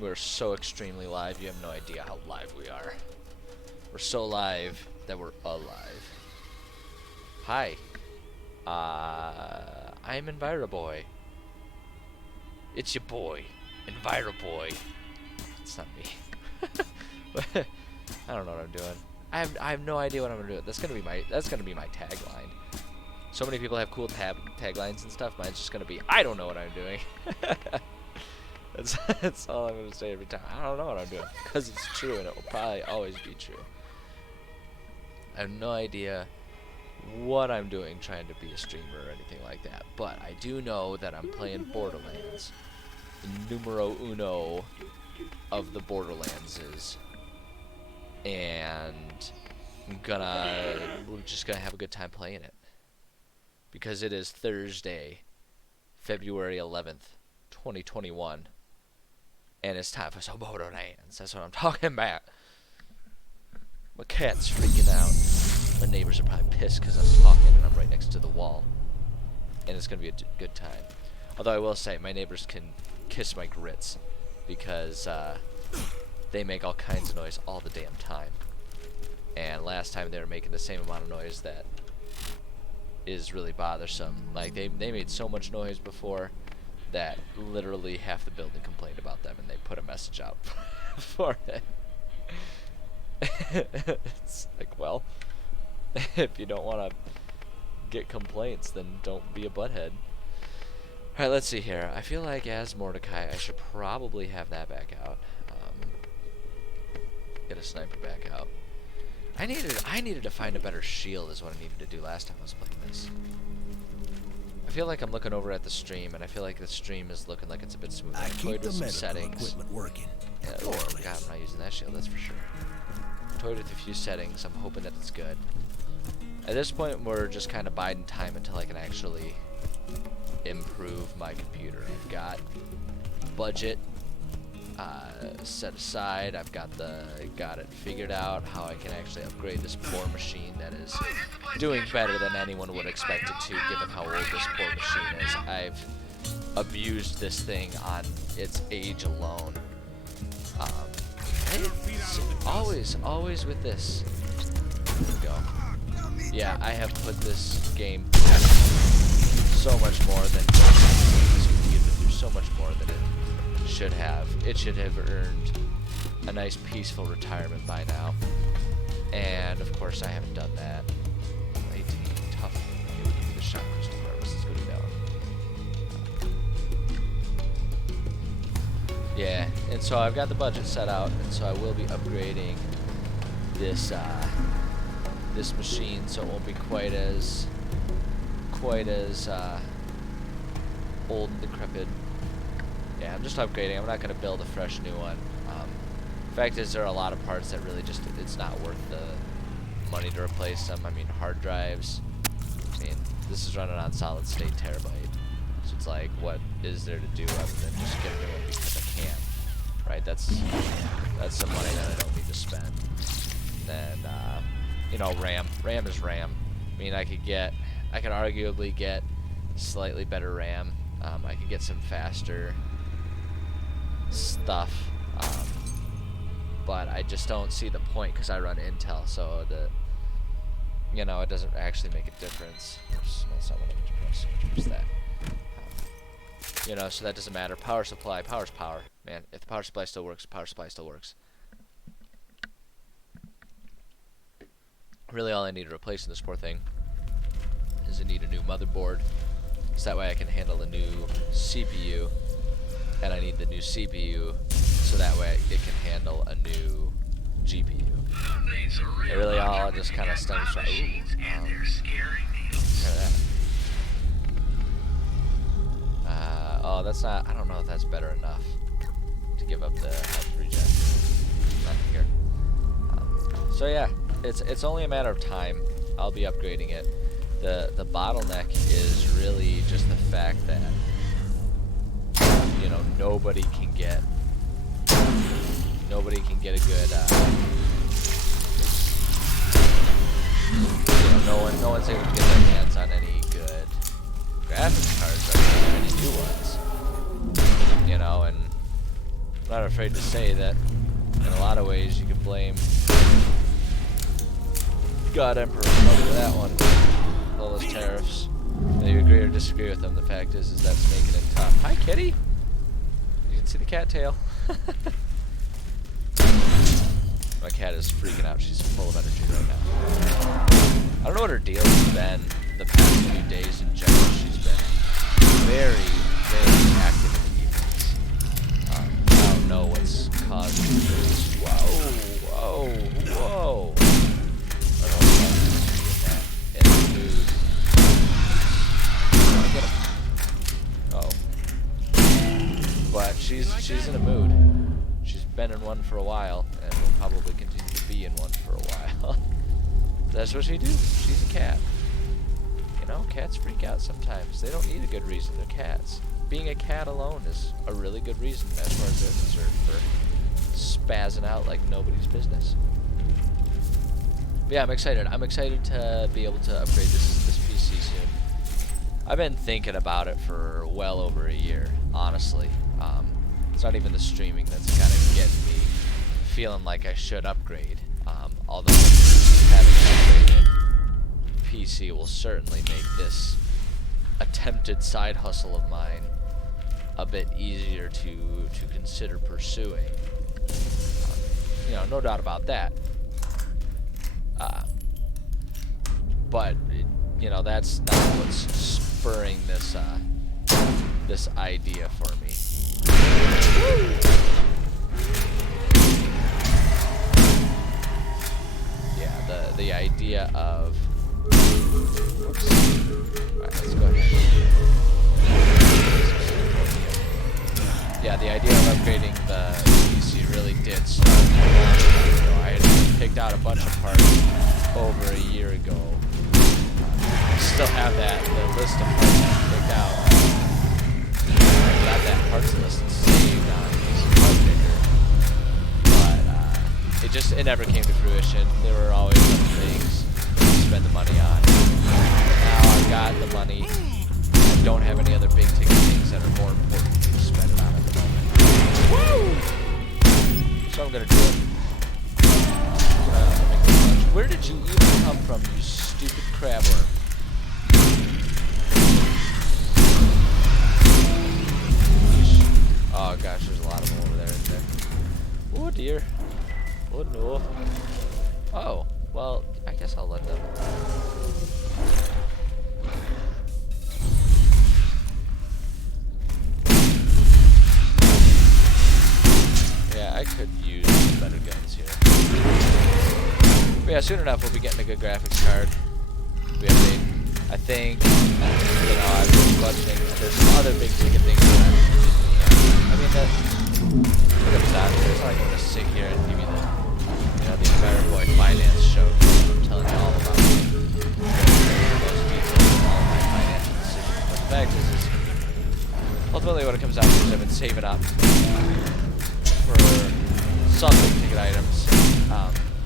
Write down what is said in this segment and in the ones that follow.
We're so extremely live, you have no idea how live we are. We're so live that we're alive. Hi. I'm EnviroBoy. It's your boy, EnviroBoy. It's not me. I don't know what I'm doing. I have no idea what I'm gonna do. That's gonna be my tagline. So many people have cool taglines and stuff. Mine's just gonna be, I don't know what I'm doing. That's all I'm gonna say every time. I don't know what I'm doing, because it's true and it will probably always be true. I have no idea what I'm doing trying to be a streamer or anything like that, but I do know that I'm playing Borderlands. The numero uno of the Borderlandses. And we're just gonna have a good time playing it. Because it is Thursday, February 11th, 2021. And it's time for some Borderlands. That's what I'm talking about. My cat's freaking out. My neighbors are probably pissed because I'm talking and I'm right next to the wall. And it's going to be a good time. Although I will say, my neighbors can kiss my grits. Because they make all kinds of noise all the damn time. And last time they were making the same amount of noise that is really bothersome. Like, they made so much noise before that literally half the building complained about them, and they put a message out for it. It's like, well, if you don't want to get complaints, then don't be a butthead. Alright, let's see here. I feel like as Mordecai, I should probably have that back out. Get a sniper back out. I needed to find a better shield is what I needed to do last time I was playing this. I feel like I'm looking over at the stream, and I feel like the stream is looking like it's a bit smoother. I toyed with some settings. Working. Yeah, oh god, I'm not using that shield, that's for sure. Toyed with a few settings, I'm hoping that it's good. At this point, we're just kind of biding time until I can actually improve my computer. I've got budget set aside. I've got it figured out how I can actually upgrade this poor machine that is doing better than anyone would expect it to, given how old this poor machine is. I've abused this thing on its age alone. Always with this. Here we go. Yeah, I have put this game through so much more than this computer through so much more than it should have. It should have earned a nice peaceful retirement by now. And of course I haven't done that. 18, tough. It would give me the shot crystal harvest. Let's go do that one. Yeah, and so I've got the budget set out, and so I will be upgrading this this machine so it won't be quite as old and decrepit. Yeah, I'm just upgrading. I'm not going to build a fresh new one. Fact is, there are a lot of parts that really just, it's not worth the money to replace them. I mean, hard drives. I mean, this is running on solid state terabyte. So it's like, what is there to do other than just get a new one because I can? Right? That's some money that I don't need to spend. Then, you know, RAM. RAM is RAM. I mean, I could arguably get slightly better RAM. I could get some faster stuff, but I just don't see the point because I run Intel, so you know, it doesn't actually make a difference. Oops, that's not what I need to press. What's that? You know, so that doesn't matter. Power supply, power's power, man. If the power supply still works, the power supply still works. Really, all I need to replace in this poor thing is I need a new motherboard, so that way I can handle the new CPU. And I need the new CPU, so that way it can handle a new GPU. It really all just kind of stems from. Oh, that's not. I don't know if that's better enough to give up the health regen. Not here. So yeah, it's only a matter of time. I'll be upgrading it. The bottleneck is really just the fact that, you know, nobody can get a good you know, no one's able to get their hands on any good graphics cards right now, any new ones. You know, and I'm not afraid to say that in a lot of ways you can blame God Emperor for that one. All those tariffs. Whether you agree or disagree with them, the fact is that's making it tough. Hi, kitty! You can see the cattail. My cat is freaking out. She's full of energy right now. I don't know what her deal has been the past few days in general. She's been very, very active in the evenings. I don't know what's causing this. Whoa, whoa, whoa. I don't know what's in the mood. Oh. But she's in a mood. She's been in one for a while, and will probably continue to be in one for a while. That's what she do. She's a cat. You know, cats freak out sometimes. They don't need a good reason. They're cats. Being a cat alone is a really good reason, as far as they're concerned, for spazzing out like nobody's business. But yeah, I'm excited. I'm excited to be able to upgrade this PC soon. I've been thinking about it for well over a year, honestly. It's not even the streaming that's kind of getting me feeling like I should upgrade. Although having an upgraded PC will certainly make this attempted side hustle of mine a bit easier to consider pursuing. You know, no doubt about that. But you know, that's not what's spurring this this idea for me. Yeah, the idea of whoops. Alright, let's go ahead. Yeah, the idea of upgrading the PC really did start a long time ago. I had picked out a bunch of parts over a year ago. I still have the list of parts I picked out. I got that parts list saved on PC Part Picker, but it never came to fruition. There were always other things to spend the money on. Now I've got the money. I don't have any other big ticket things that are more important to spend it on at the moment. Woo! So I'm gonna do it. Where did you even come from, you stupid crabworm? Oh gosh, there's a lot of them over there, isn't there? Oh dear. Oh no. Oh, well, I guess I'll let them. Yeah, I could use better guns here. But yeah, soon enough we'll be getting a good graphics card. I think, you know, I've been budgeting. There's some other big ticket things that I mean, look at that. It's not like I'm gonna sit here and give you the Better Boy finance show. I'm telling you all about most details of all of my financial decisions. But the fact is ultimately what it comes down to is I've been saving up for some big ticket items,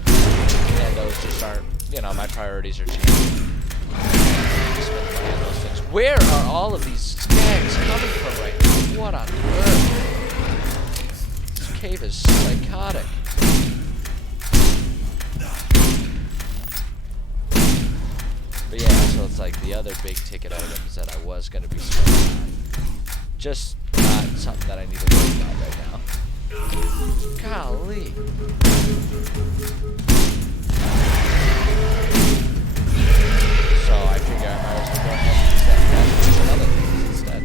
and those just aren't, you know, my priorities are changing. Spend money on those things. Where are all of these skags coming from right now? What on earth? This cave is psychotic. But yeah, so it's like the other big ticket items that I was going to be spending on. Just not something that I need to worry about right now. Golly. So I figure I might as well go ahead and use that cash for some other things instead.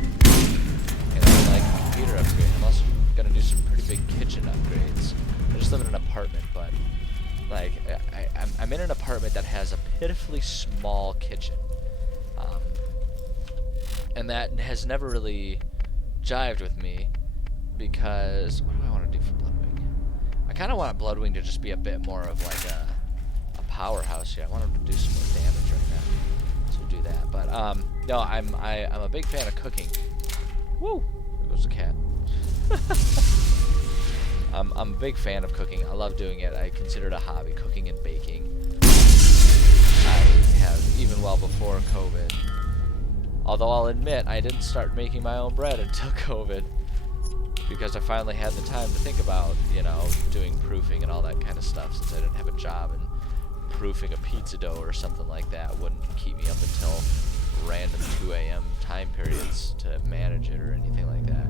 You know, like a computer upgrade. I'm also going to do some pretty big kitchen upgrades. I just live in an apartment, but like I'm in an apartment that has a pitifully small kitchen. And that has never really jived with me because what do I want to do for Bloodwing? I kind of want Bloodwing to just be a bit more of like a powerhouse here. I want him to do some more damage right now. So do that. But no, I'm a big fan of cooking. Woo! There goes the cat. I'm a big fan of cooking. I love doing it. I consider it a hobby, cooking and baking. I have even well before COVID. Although I'll admit I didn't start making my own bread until COVID. because I finally had the time to think about, you know, doing proofing and all that kind of stuff, since I didn't have a job, and proofing a pizza dough or something like that wouldn't keep me up until random 2 a.m. time periods to manage it or anything like that.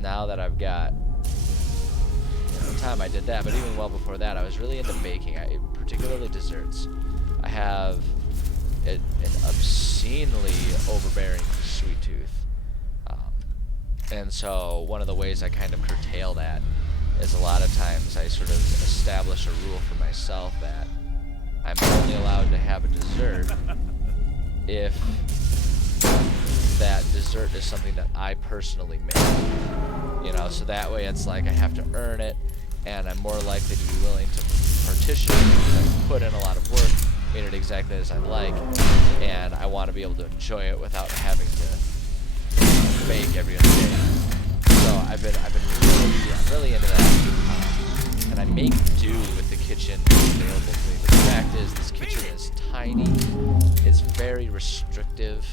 Now that I've got, you know, time, I did that, but even well before that, I was really into baking, particularly desserts. I have an obscenely overbearing sweet tooth. And so one of the ways I kind of curtail that is a lot of times I sort of establish a rule for myself that I'm only allowed to have a dessert if that dessert is something that I personally make. You know, so that way it's like I have to earn it, and I'm more likely to be willing to partition it, put in a lot of work, made it exactly as I like, and I want to be able to enjoy it without having to bake every other day. So I've been really into that, and I make do with the kitchen available to me. But the fact is, this kitchen is tiny, it's very restrictive,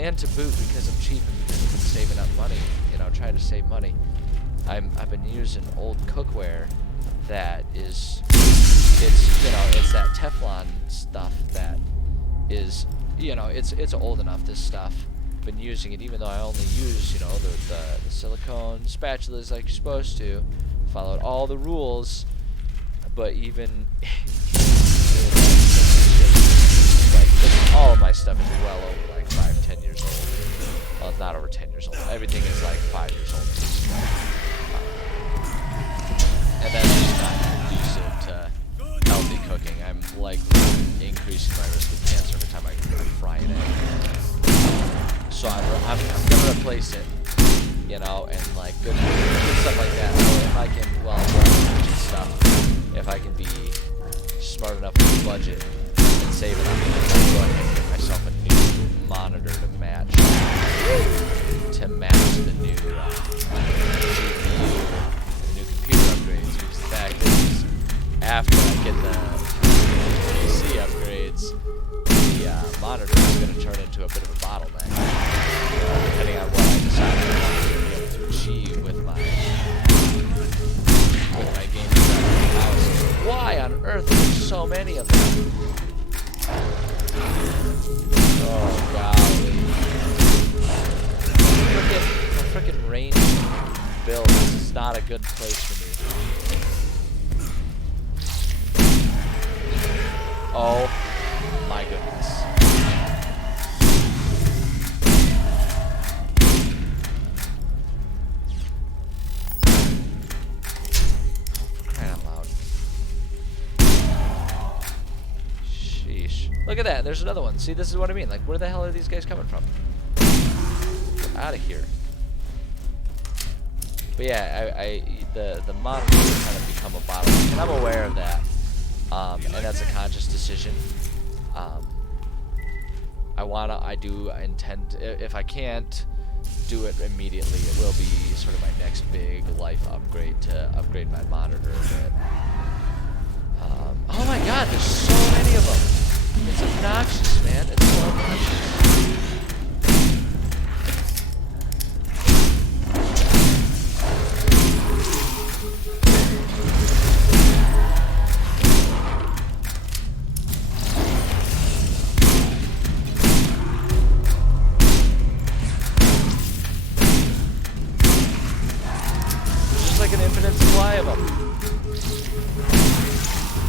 and to boot, because I'm cheap and because I've been saving up money, you know, trying to save money. I've been using old cookware that is, it's that Teflon stuff that is, you know, it's old enough, this stuff. Been using it, even though I only use, you know, the silicone spatulas like you're supposed to, followed all the rules, but even like all of my stuff is well over like 5-10 years old. Well, not over 10 years old. Everything is like 5 years old at this point. And that's just not conducive to healthy cooking. I'm likely increasing my risk of cancer every time I fry an egg. So I'm gonna replace it, you know, and like good stuff like that. So if I can, well, stuff, if I can be smart enough with the budget and save enough, I'll go ahead and get myself a new monitor to match the new CPU, the new computer upgrades. Because the fact is, after I get the PC upgrades, the monitor is going to turn into a bit of a bottleneck, depending on what I decide to be able to achieve with my gaming house. Why on earth are there so many of them? Oh golly! The frickin' range build. This is not a good place for me. Oh my goodness. Crying out loud. Sheesh. Look at that, there's another one. See, this is what I mean. Like, where the hell are these guys coming from? Get out of here. But yeah, the monitor has kind of become a bottleneck, and I'm aware of that. And that's a conscious decision. I do intend, if I can't do it immediately, it will be sort of my next big life upgrade to upgrade my monitor a bit. Oh my god, there's so many of them! It's obnoxious, man. It's so obnoxious.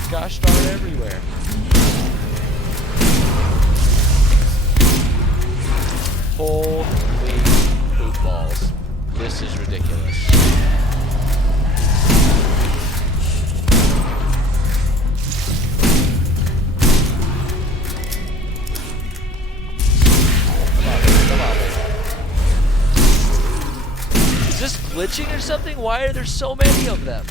Gosh darn everywhere. Holy poop balls. This is ridiculous. Come on, baby. Is this glitching or something? Why are there so many of them?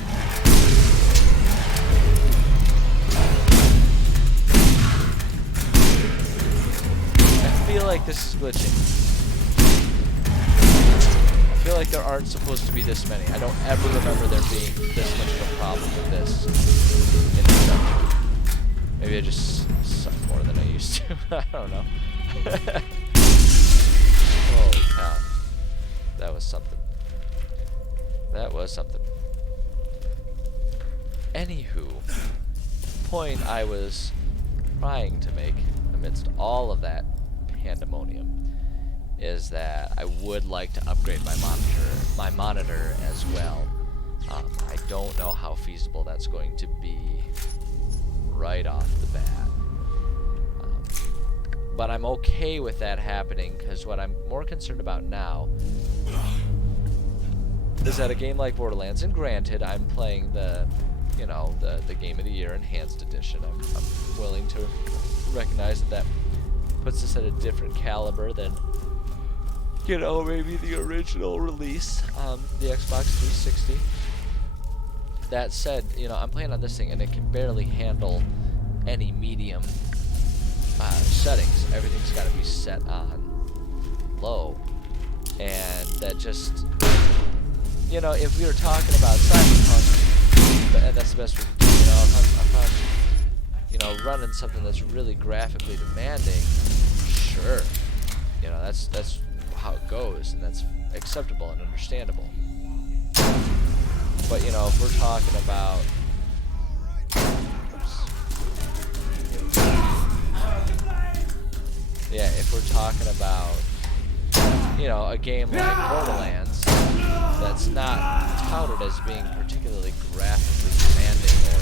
I feel like this is glitching. I feel like there aren't supposed to be this many. I don't ever remember there being this much of a problem with this in the stuff. Maybe I just suck more than I used to. I don't know. Holy cow. That was something. That was something. Anywho, point I was trying to make amidst all of that pandemonium is that I would like to upgrade my monitor as well. I don't know how feasible that's going to be right off the bat. But I'm okay with that happening, because what I'm more concerned about now is that a game like Borderlands, and granted, I'm playing the Game of the Year Enhanced Edition. I'm willing to recognize that puts us at a different caliber than, maybe the original release on the Xbox 360. That said, I'm playing on this thing, and it can barely handle any medium settings. Everything's got to be set on low, and that just, if we were talking about Cyberpunk, and that's the best we can do, if I'm running something that's really graphically demanding, sure, that's how it goes, and that's acceptable and understandable. But if we're talking about, if we're talking about, a game like Borderlands that's not touted as being particularly graphically demanding or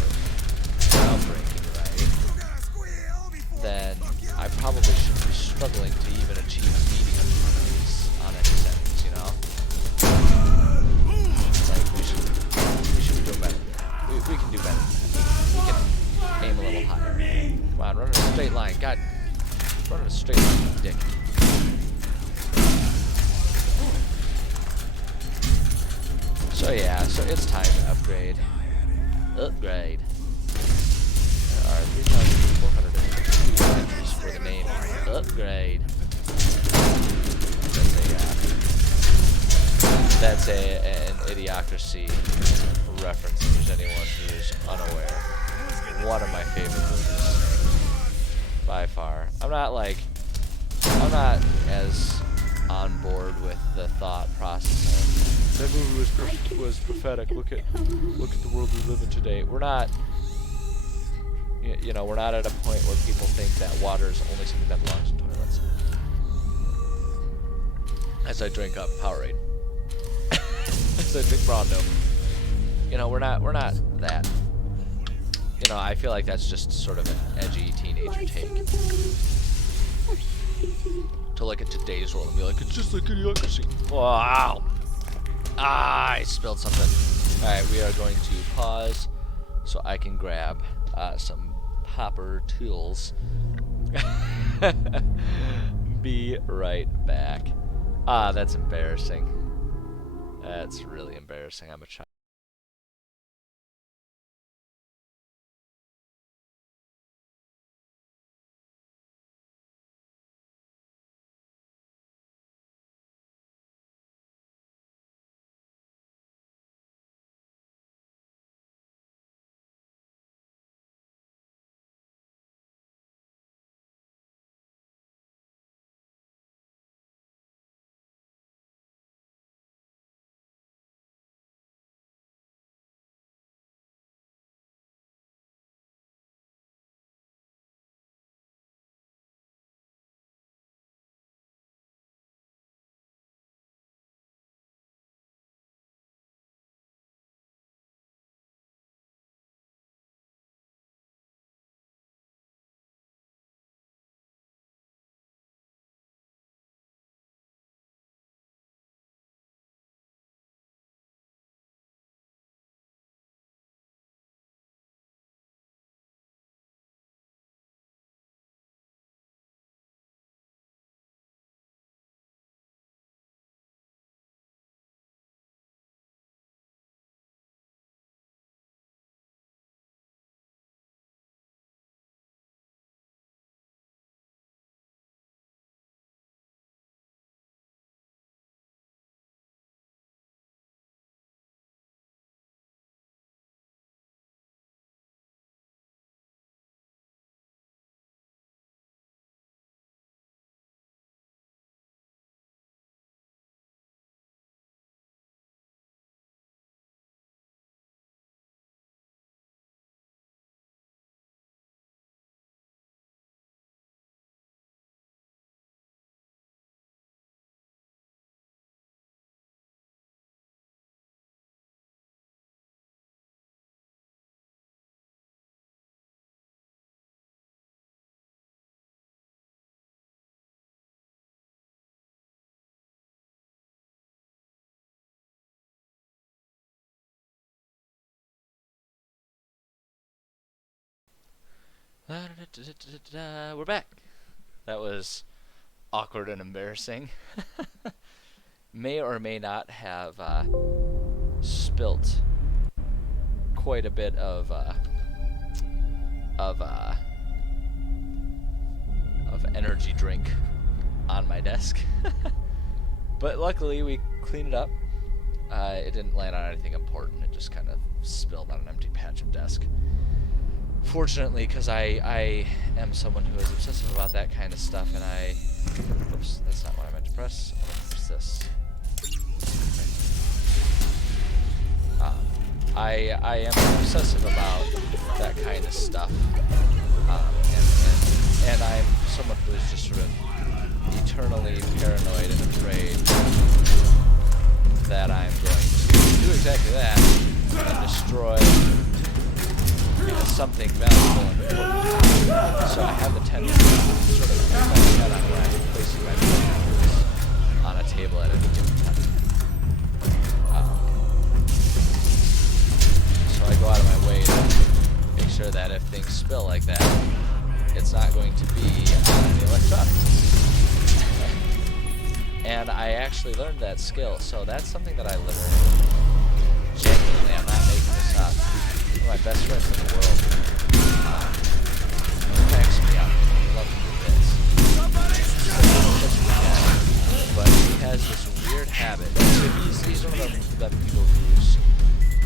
groundbreaking, right? Then I probably should be struggling to even achieve medium on any settings, Like, we should be doing better than that. We can do better than that. We can aim a little higher. Come on, run in a straight line. God, run in a straight line, you dick. So yeah, so it's time to upgrade. Upgrade. There are 3,452 entries for the name upgrade. That's an Idiocracy reference if there's anyone who's unaware. One of my favorite movies. By far. I'm not as on board with the thought process of that movie was prophetic. Look at the world we live in today. We're not we're not at a point where people think that water is only something that belongs in toilets. As I drink up Powerade. As I drink Brondo. We're not that. I feel like that's just sort of an edgy teenager take to look at today's world and be like, it's just like Idiocracy. Wow. I spilled something. Alright, we are going to pause so I can grab some popper tools. Be right back. That's embarrassing. That's really embarrassing. I'm a child. We're back. That was awkward and embarrassing. May or may not have spilt quite a bit of energy drink on my desk. But luckily we cleaned it up. It didn't land on anything important. It just kind of spilled on an empty patch of desk. Fortunately, because I am someone who is obsessive about that kind of stuff, and oops, that's not what I meant to press. I meant to press this. I am obsessive about that kind of stuff, and I'm someone who is just sort of eternally paranoid and afraid that I'm going to do exactly that and destroy something valuable and important. So I have the tendency to sort of hang my head on where I'm placing my phone on a table at any given time. So I go out of my way to make sure that if things spill like that, it's not going to be on the electronics. And I actually learned that skill, so that's something that I learned. Genuinely, I'm not making this up. One of my best friends in the world cracks me up. I love him to bits. But he has this weird habit. He's one of the people who's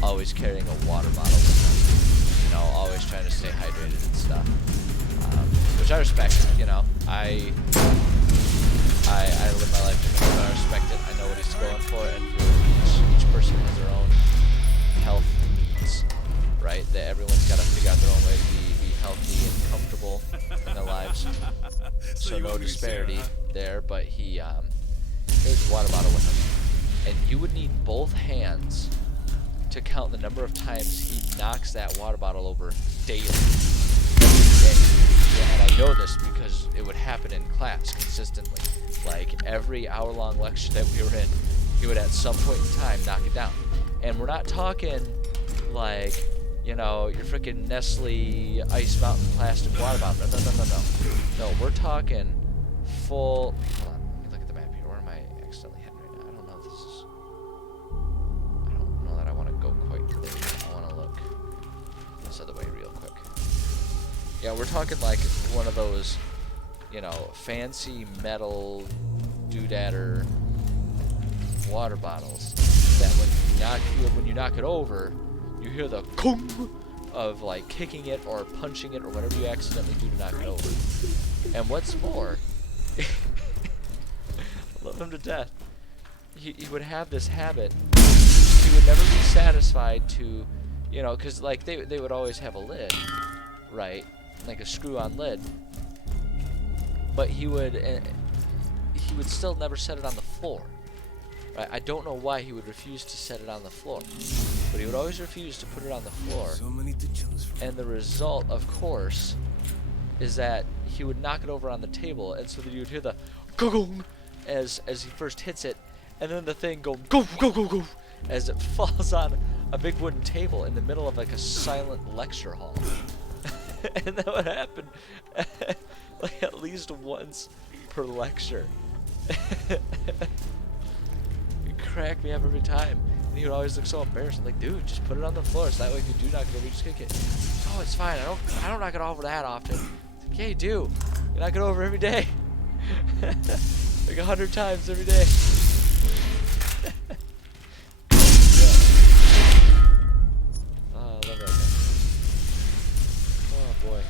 always carrying a water bottle with him. You know, always trying to stay hydrated and stuff. Which I respect, you know. I live my life differently, but I respect it. I know what he's going for, and for each person has their own health needs, right? That everyone's got to figure out their own way to be healthy and comfortable in their lives. So no disparity there, but he carries a water bottle with him, and you would need both hands to count the number of times he knocks that water bottle over daily. Every day. Yeah, and I know this because it would happen in class consistently. Like every hour-long lecture that we were in, he would at some point in time knock it down. And we're not talking like, you know, your freaking Nestle Ice Mountain plastic water bottle. No, we're talking full. Hold on, let me look at the map here. Where am I accidentally heading right now? I don't know if this is. I don't know that I want to go quite there. I want to look this other way real quick. Yeah, we're talking like one of those, you know, fancy metal doodader water bottles that when you knock it over, you hear the kung of like kicking it or punching it or whatever you accidentally do to knock it over. And what's more, I love him to death. He would have this habit. He would never be satisfied to, you know, because like they would always have a lid, right? Like a screw-on lid. But he would still never set it on the floor. Right? I don't know why he would refuse to set it on the floor, but he would always refuse to put it on the floor. So many to choose from. And the result, of course, is that he would knock it over on the table, and so that you would hear the go-go as he first hits it, and then the thing go go go go go as it falls on a big wooden table in the middle of like a silent lecture hall. And that would happen like at least once per lecture. It cracked me up every time. And he would always look so embarrassed. I'm like, dude, just put it on the floor so that way if you do knock it over, you just kick it. Oh, it's fine. I don't knock it over that often. Like, yeah, you do. You knock it over every day. Like 100 times every day. Boy.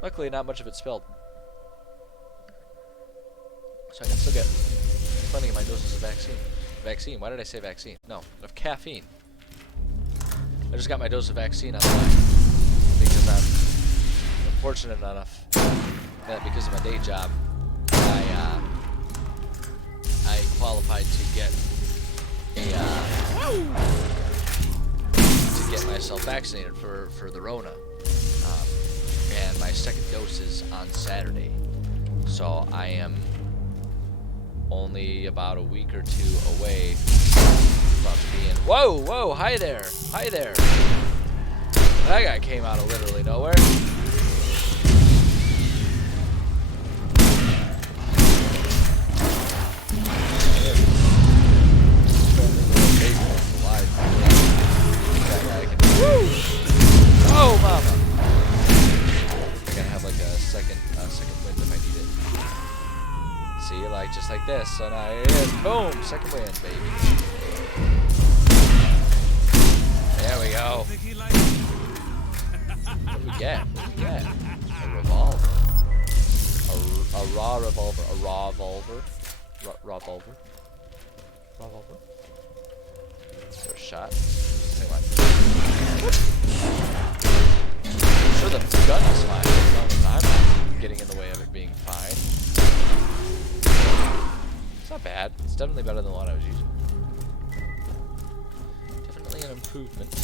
Luckily, not much of it spilled. So I can still get plenty of my doses of vaccine. Vaccine? Why did I say vaccine? No, of caffeine. I just got my dose of vaccine on the line because I'm fortunate enough that because of my day job, I qualified to get myself vaccinated for the Rona. And my second dose is on Saturday. So I am only about a week or two away from being... Whoa, hi there. That guy came out of literally nowhere. this, and I hit. Boom! Second win, baby. There we go. What do we get? What do we get? A revolver. A raw revolver. A raw revolver. Raw revolver. Raw revolver. Is there a shot? Anyway. I'm sure the gun is fine as long as I'm not getting in the way of it being fine. It's not bad. It's definitely better than the one I was using. Definitely an improvement.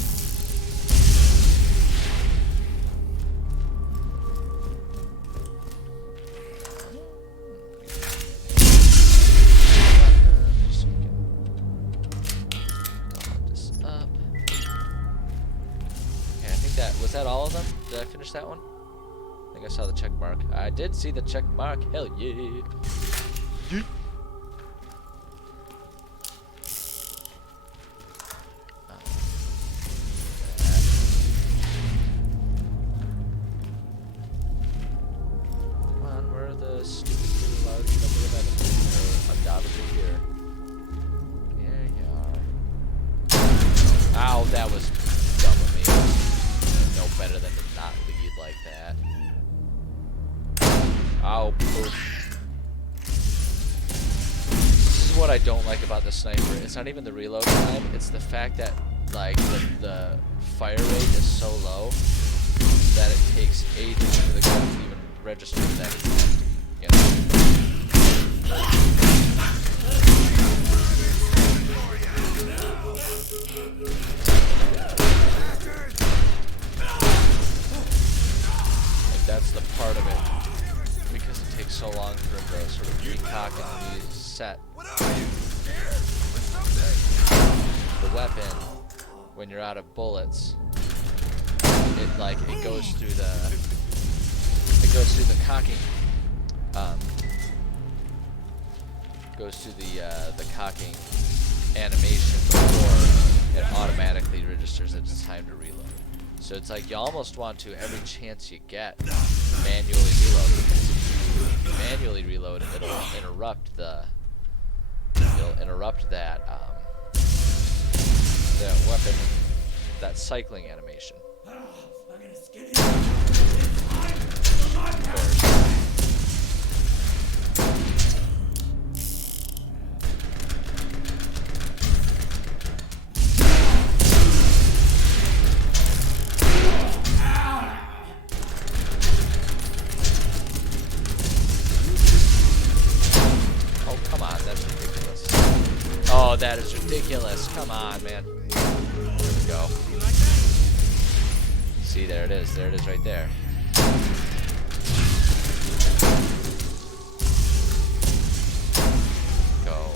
Was that all of them? Did I finish that one? I think I saw the check mark. I did see the check mark. Hell yeah. Yeet. Come on, where are the stupid large number of enemies? They're undoubtedly here. Here you are. Ow, that was dumb of me. No better than to not lead like that. Ow, poop. This is what I don't like about the sniper. It's not even the reload time, it's the fact that like the fire rate is so low that it takes ages for the gun to even register that it's empty, you know? That's the part of it, because it takes so long for it to sort of recock and reset. The weapon, when you're out of bullets, it goes through the cocking, goes through the cocking animation before it automatically registers that it's time to reload. So it's like you almost want to, every chance you get, manually reload, because if you manually reload, it'll interrupt that weapon, that cycling animation. Oh, that is ridiculous. Come on, man. There we go. See, there it is. There it is right there. Go.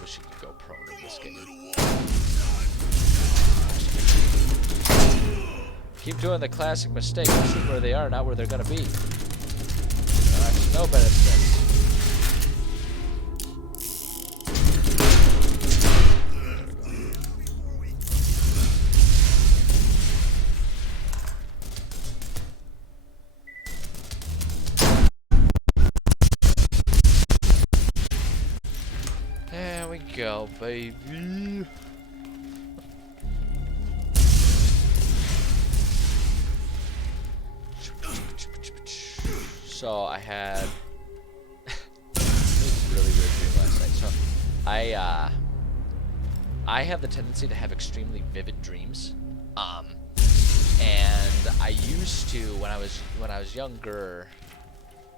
Wish you could go prone in this game. Keep doing the classic mistake. Shoot where they are, not where they're going to be. No better than this. There we go, baby. So I had this was a really weird dream last night. So I have the tendency to have extremely vivid dreams. And I used to when I was younger,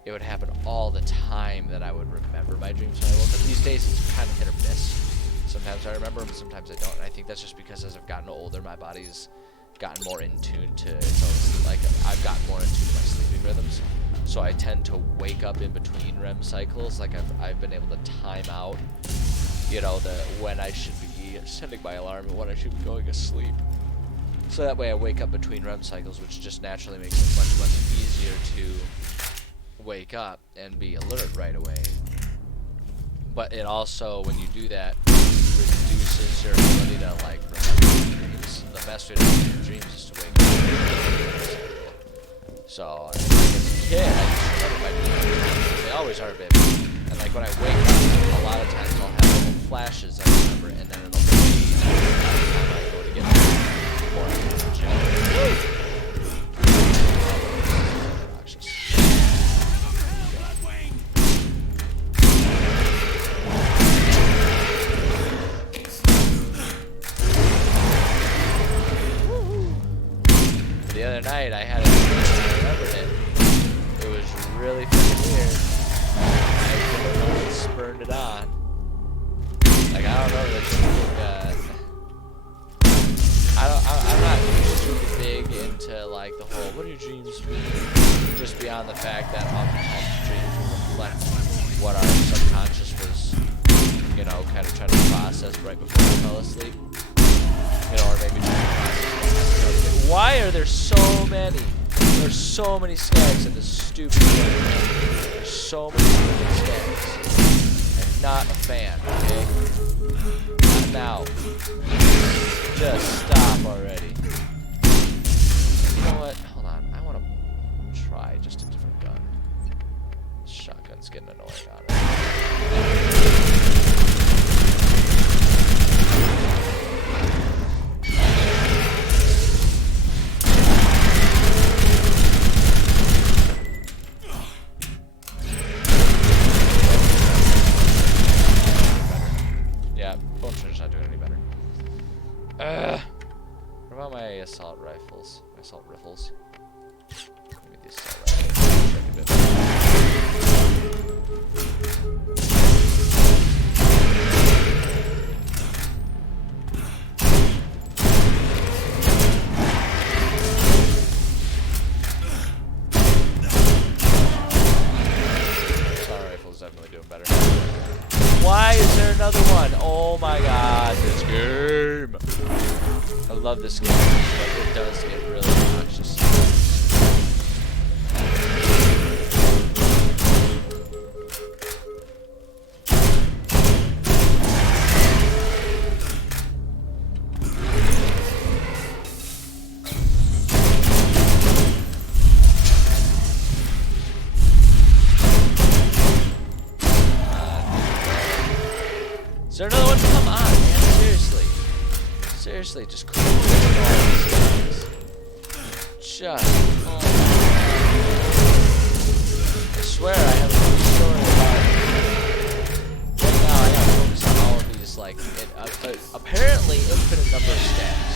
it would happen all the time that I would remember my dreams when I woke up. These days it's kind of hit or miss. Sometimes I remember them, sometimes I don't. And I think that's just because as I've gotten older, my body's gotten more in tune to its own, like I've gotten more in tune to my sleeping rhythms. So I tend to wake up in between REM cycles. Like I've been able to time out, you know, when I should be setting my alarm and when I should be going to sleep. So that way I wake up between REM cycles, which just naturally makes it much, much easier to wake up and be alert right away. But it also, when you do that, reduces your ability to like remember your dreams. The best way to remember your dreams is to wake up. So as a kid, I just remember my dreams. always are, baby. And like when I wake up, a lot of times I'll have little flashes, I remember, and then it'll be by the time I go to get more into the gym. Obnoxious. The other night I had a dream and I remembered it. It was really fucking weird. I spurned it on. Like, I don't know, there's something, I'm not super big into, like, the whole, what do your dreams mean? Just beyond the fact that oftentimes dreams will reflect what our subconscious was, you know, kind of trying to process right before we fell asleep. You know, or maybe trying to process. Why are there so many? There's so many skags in this stupid game. There's so many stupid skags. I'm not a fan, okay? Not now. Just stop already. You know what? Hold on. I want to try just a different gun. This shotgun's getting annoying on it. What about my assault rifles? My assault rifles? Maybe the assault rifles. Check a bit. Assault rifles definitely doing better. Why is there another one? Oh my god, this game! I love this game, but it does get really obnoxious. Is there another one? Come on, man, seriously. Seriously, just cool all these things. Just, oh my God. I swear I have a funny story about it. Right now I gotta focus on all of these, like, apparently infinite number of stats.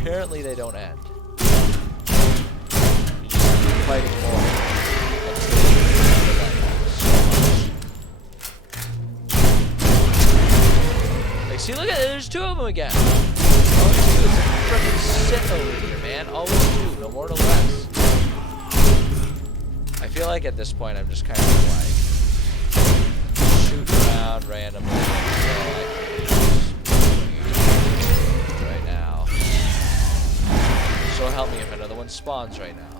Apparently they don't end. You just keep fighting more. Until you get so much. Like, see, look at it, there's two of them again. All you do is freaking sit over here, man. Always do, no more, no less. I feel like at this point I'm just kind of like shooting around randomly until I can right now. So help me if another one spawns right now.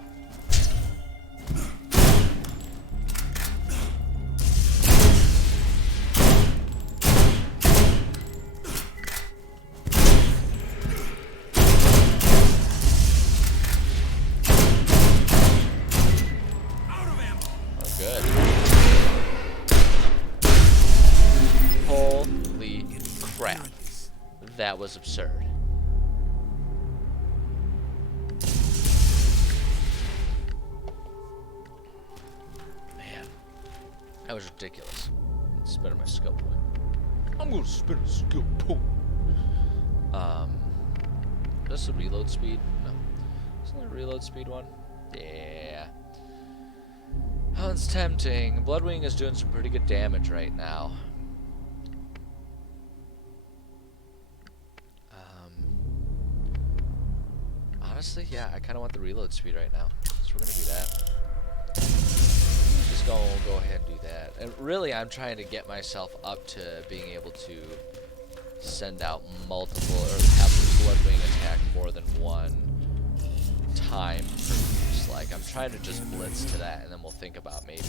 Good. Holy crap. That was absurd. Man. That was ridiculous. Spinning my skill point. I'm gonna spin a skill point. This is a reload speed? No. Isn't there a reload speed one? Yeah. Sounds tempting. Bloodwing is doing some pretty good damage right now. Honestly, yeah, I kind of want the reload speed right now. So we're going to do that. Just go ahead and do that. And really, I'm trying to get myself up to being able to send out multiple, or have the Bloodwing attack more than one time per use. Like, I'm trying to just blitz to that, and then we'll think about maybe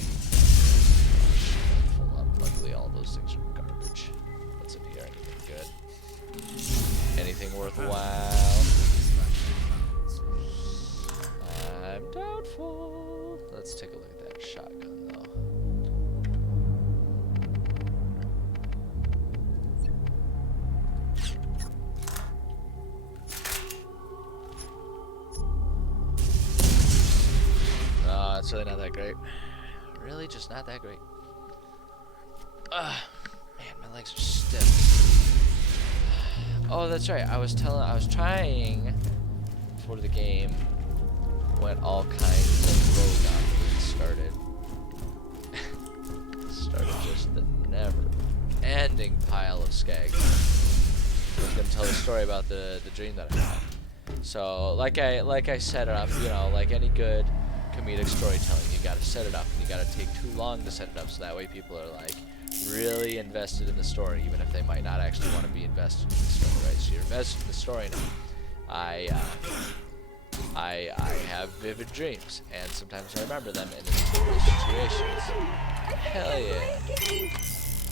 full up. Luckily, all those things are garbage. What's in here? Anything good? Anything worthwhile? I'm doubtful. Let's take a look at that shotgun, though. It's really not that great. Really, just not that great. Man, my legs are stiff. Oh, that's right. I was trying for the game when all kinds of rogue on started just the never-ending pile of skags. I was gonna tell the story about the dream that I had. So, like I set it up, you know, like any good comedic storytelling, you gotta set it up, and you gotta take too long to set it up, so that way people are like really invested in the story, even if they might not actually want to be invested in the story, right? So you're invested in the story now. I have vivid dreams, and sometimes I remember them in particular situations. Hell yeah!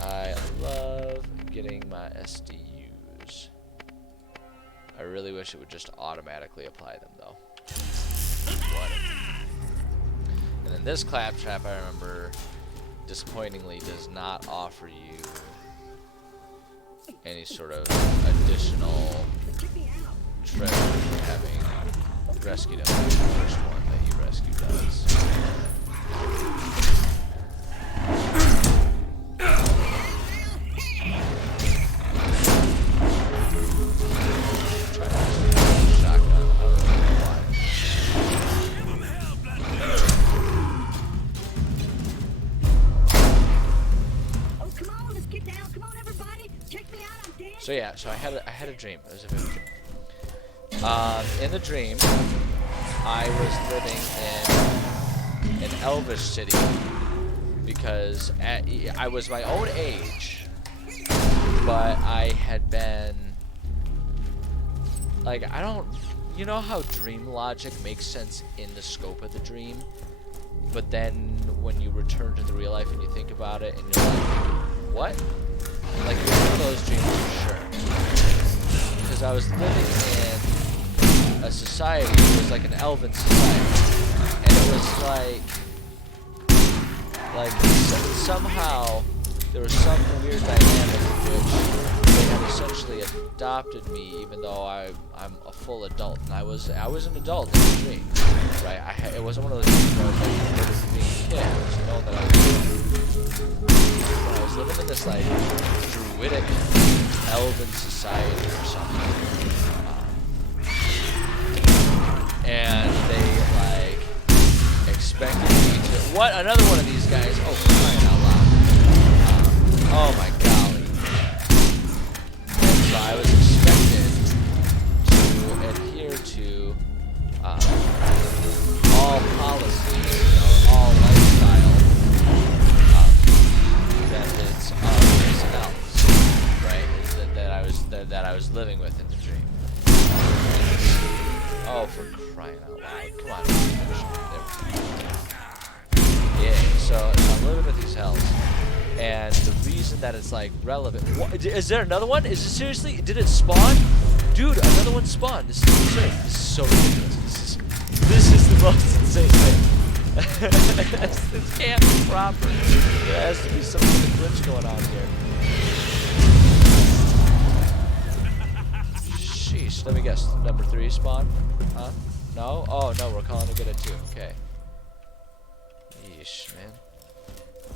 I love getting my SDUs. I really wish it would just automatically apply them, though. Whatever. And then this claptrap, I remember, disappointingly does not offer you any sort of additional treasure for having rescued him. The first one that you rescued does. So yeah, so I had a dream. It was a vivid dream. In the dream, I was living in an elvish city because I was my own age, but I had been like, you know how dream logic makes sense in the scope of the dream, but then when you return to the real life and you think about it and you're like, what? Like, it was one of those dreams for sure. Because I was living in a society, it was like an elven society, and it was like somehow there was some weird dynamic in which they had essentially adopted me, even though I'm a full adult, and I was an adult in the dream, right? It wasn't one of those dreams where I was like committed to being a kid. I was known that I was living in this like druidic elven society or something. And they like expected me to. What? Another one of these guys? Oh, crying out loud! Oh my golly! And so I was expected to adhere to all policies, all lifestyle methods of elves, right? That I was living with in the dream. Oh, for crying out loud. Come on. Yeah, so I'm living with these hells. And the reason that it's like relevant. What, is there another one? Is it seriously? Did it spawn? Dude, another one spawned. This is absurd. This is so ridiculous. This is the most insane thing. This can't be proper. There has to be some sort of glitch going on here. Sheesh, let me guess. Number 3 spawn? Huh? No? Oh, no, we're calling it good at 2. Okay. Yeesh, man.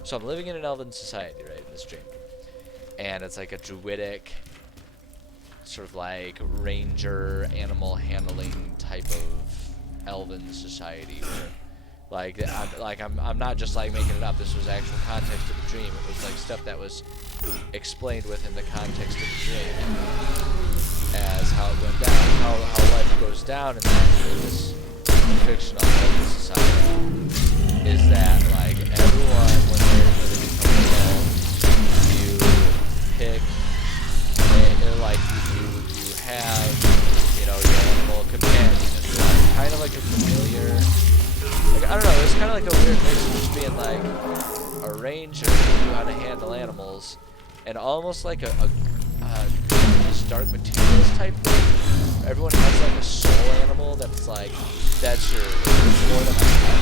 So I'm living in an elven society, right, in this dream. And it's like a druidic, sort of like ranger, animal handling type of elven society where I'm not just like making it up. This was actual context of the dream. It was like stuff that was explained within the context of the dream as how it went down, how life goes down in this fictional elven society. Is that like everyone when they become adult, you pick, they're like you have, you know, your animal companion. It's kind of like a familiar. Like, I don't know, it's kind of like a weird mix of just being like a ranger who knew how to handle animals, and almost like a dark materials type thing. Everyone has like a soul animal that's like, that's your, more than a pet,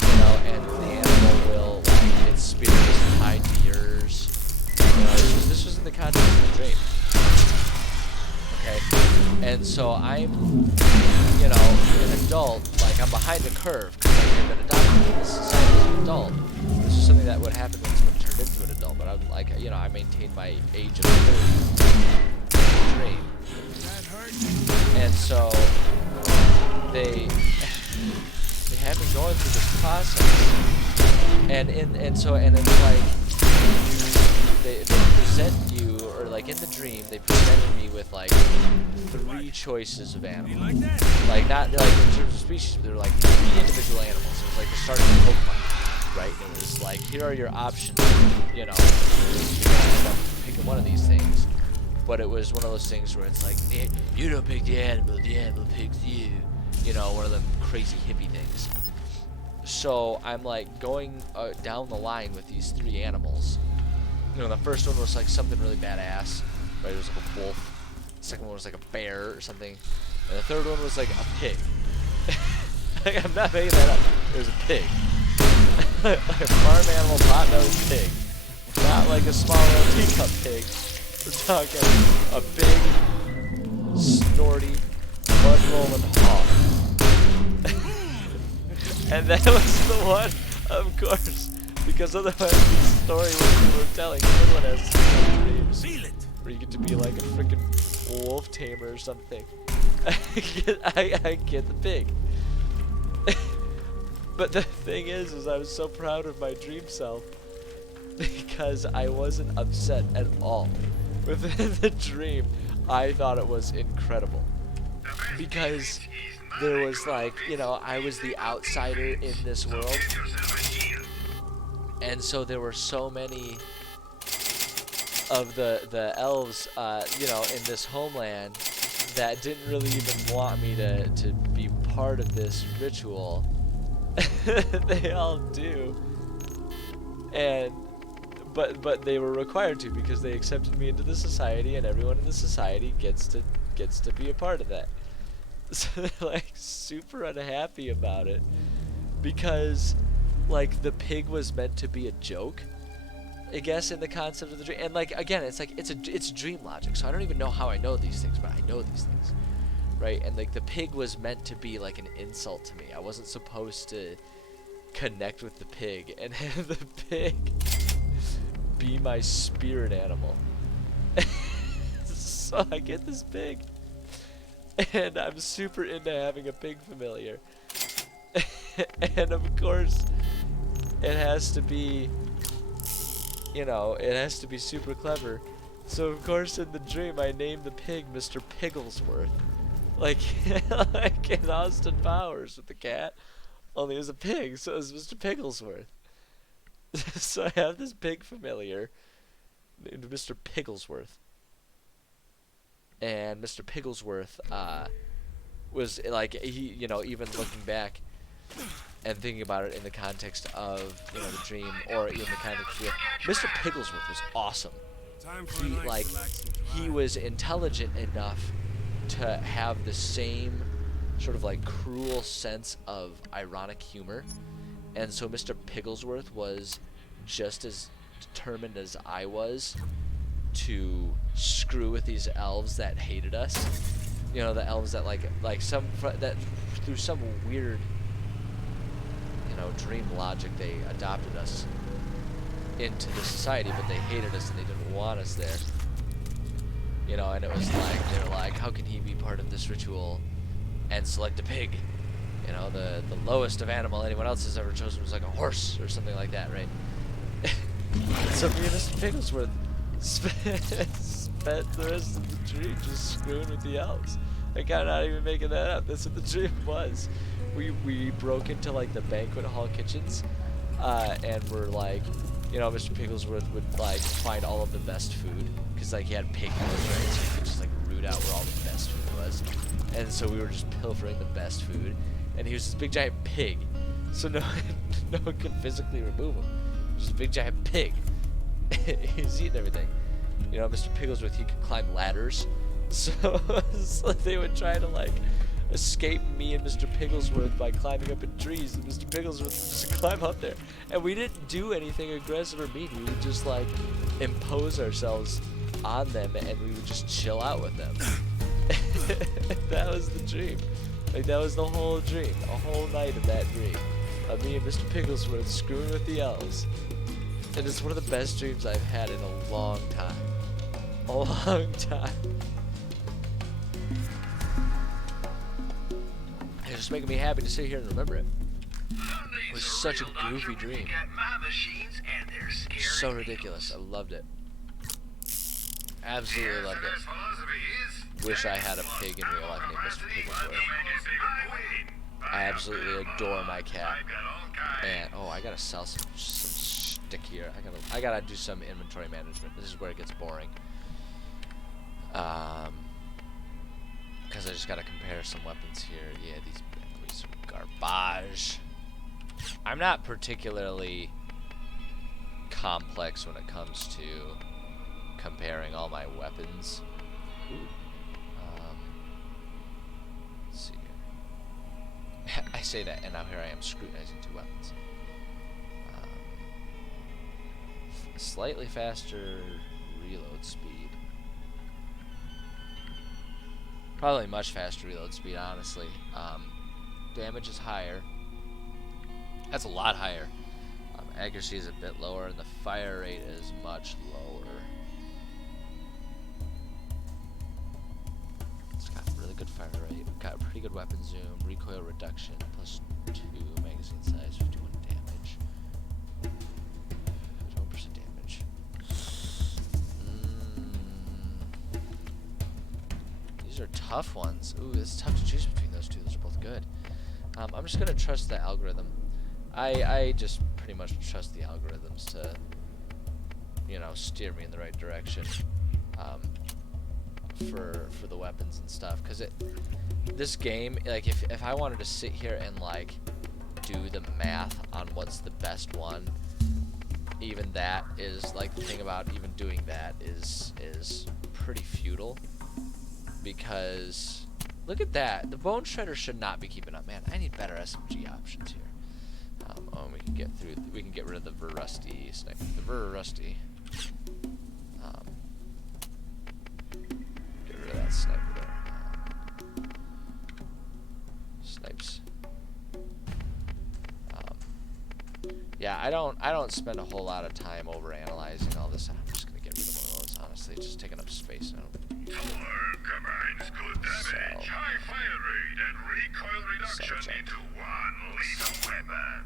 you know, and the animal will, like, its spirit is tied to yours. You know, this was in the context of the dream. Okay, and so I'm, you know, an adult, like I'm behind the curve because I've been adopted in this society as an adult. This was something that would happen when someone turned into an adult, but I'm like, you know, I maintained my age of 30 dream. And so they have me going through this process, and it's like they present you, or like in the dream they presented me with like 3 choices of animals, like not like in terms of species, but they're like 3 individual animals. It was like the start of Pokemon, right? And it was like, here are your options, you know, picking one of these things. But it was one of those things where it's like, you don't pick the animal picks you. You know, one of them crazy hippie things. So I'm like going down the line with these 3 animals. You know, the first one was like something really badass, right? It was like a wolf. The second one was like a bear or something. And the third one was like a pig. Like, I'm not making that up. It was a pig. Like a farm animal, pot-nosed pig. Not like a small little teacup pig. We're talking a big, snorty, mud-rolling hog. And that was the one, of course, because otherwise the story we were telling, everyone has dreams where you get to be like a freaking wolf tamer or something. I get the pig. But the thing is I was so proud of my dream self because I wasn't upset at all. Within the dream, I thought it was incredible. Because there was like, you know, I was the outsider in this world. And so there were so many of the elves, you know, in this homeland that didn't really even want me to be part of this ritual. They all do. And but they were required to, because they accepted me into the society, and everyone in the society gets to be a part of that. So they're like super unhappy about it, because like the pig was meant to be a joke, I guess, in the concept of the dream. And like, again, it's like it's dream logic, so I don't even know how I know these things, but I know these things, right? And like the pig was meant to be like an insult to me. I wasn't supposed to connect with the pig and have the pig be my spirit animal. So I get this pig, and I'm super into having a pig familiar. And of course it has to be, you know, it has to be super clever. So of course in the dream I named the pig Mr. Pigglesworth, like like in Austin Powers with the cat, only it was a pig, so it was Mr. Pigglesworth. So I have this pig familiar named Mr. Pigglesworth, and Mr. Pigglesworth was like, he, you know, even looking back and thinking about it in the context of, you know, the dream, or even the context of Mr. Pigglesworth was awesome. He was intelligent enough to have the same sort of like cruel sense of ironic humor, and so Mr. Pigglesworth was just as determined as I was to screw with these elves that hated us. You know, the elves that like that through some weird, you know, dream logic, they adopted us into the society, but they hated us and they didn't want us there. You know, and it was like, they were like, how can he be part of this ritual and select a pig? You know, the lowest of animal anyone else has ever chosen was like a horse or something like that, right? So me and Mr. Pigglesworth spent the rest of the dream just screwing with the elves. Like, I'm not even making that up. That's what the dream was. We broke into like the banquet hall kitchens, and we're like, you know, Mr. Pigglesworth would like find all of the best food, because like he had pig nose, right? So he could just like root out where all the best food was. And so we were just pilfering the best food, and he was this big giant pig, so no one could physically remove him. Just a big giant pig. He was eating everything. You know, Mr. Pigglesworth, he could climb ladders, so they would try to like escape me and Mr. Pigglesworth by climbing up in trees, and Mr. Pigglesworth would just climb up there. And we didn't do anything aggressive or mean. We would just like impose ourselves on them, and we would just chill out with them. That was the dream. Like, that was the whole dream, a whole night of that dream. Me and Mr. Pigglesworth screwing with the elves. And it's one of the best dreams I've had in a long time. A long time. It's just making me happy to sit here and remember it. It was such a goofy dream. So ridiculous. I loved it. Absolutely loved it. Wish I had a pig in real life named Mr. Pigglesworth. I absolutely adore my cat. And oh, I gotta sell some stick here. I gotta do some inventory management. This is where it gets boring. Because I just gotta compare some weapons here. Yeah, these are garbage. I'm not particularly complex when it comes to comparing all my weapons. Ooh. Let's see here. I say that, and now here I am scrutinizing two weapons. Slightly faster reload speed. Probably much faster reload speed, honestly. Damage is higher. That's a lot higher. Accuracy is a bit lower, and the fire rate is much lower. It's got really good fire rate. We've got pretty good weapon zoom, recoil reduction, plus 2 magazine size, 51 damage. 51% damage. These are tough ones. Ooh, it's tough to choose between those two. Those are both good. I'm just gonna trust the algorithm. I just pretty much trust the algorithms to, you know, steer me in the right direction for the weapons and stuff. Cause this game, like if I wanted to sit here and like do the math on what's the best one, even that is like the thing about even doing that is pretty futile. Because look at that, the Bone Shredder should not be keeping up. Man, I need better SMG options here. We can get rid of the Verrusty sniper. The Verrusty. Get rid of that sniper there. Snipes. Yeah, I don't spend a whole lot of time over analyzing all this. I'm just gonna get rid of one of those. Honestly, it's just taking up space now. Combines good damage, high fire rate, and recoil reduction into one lethal weapon.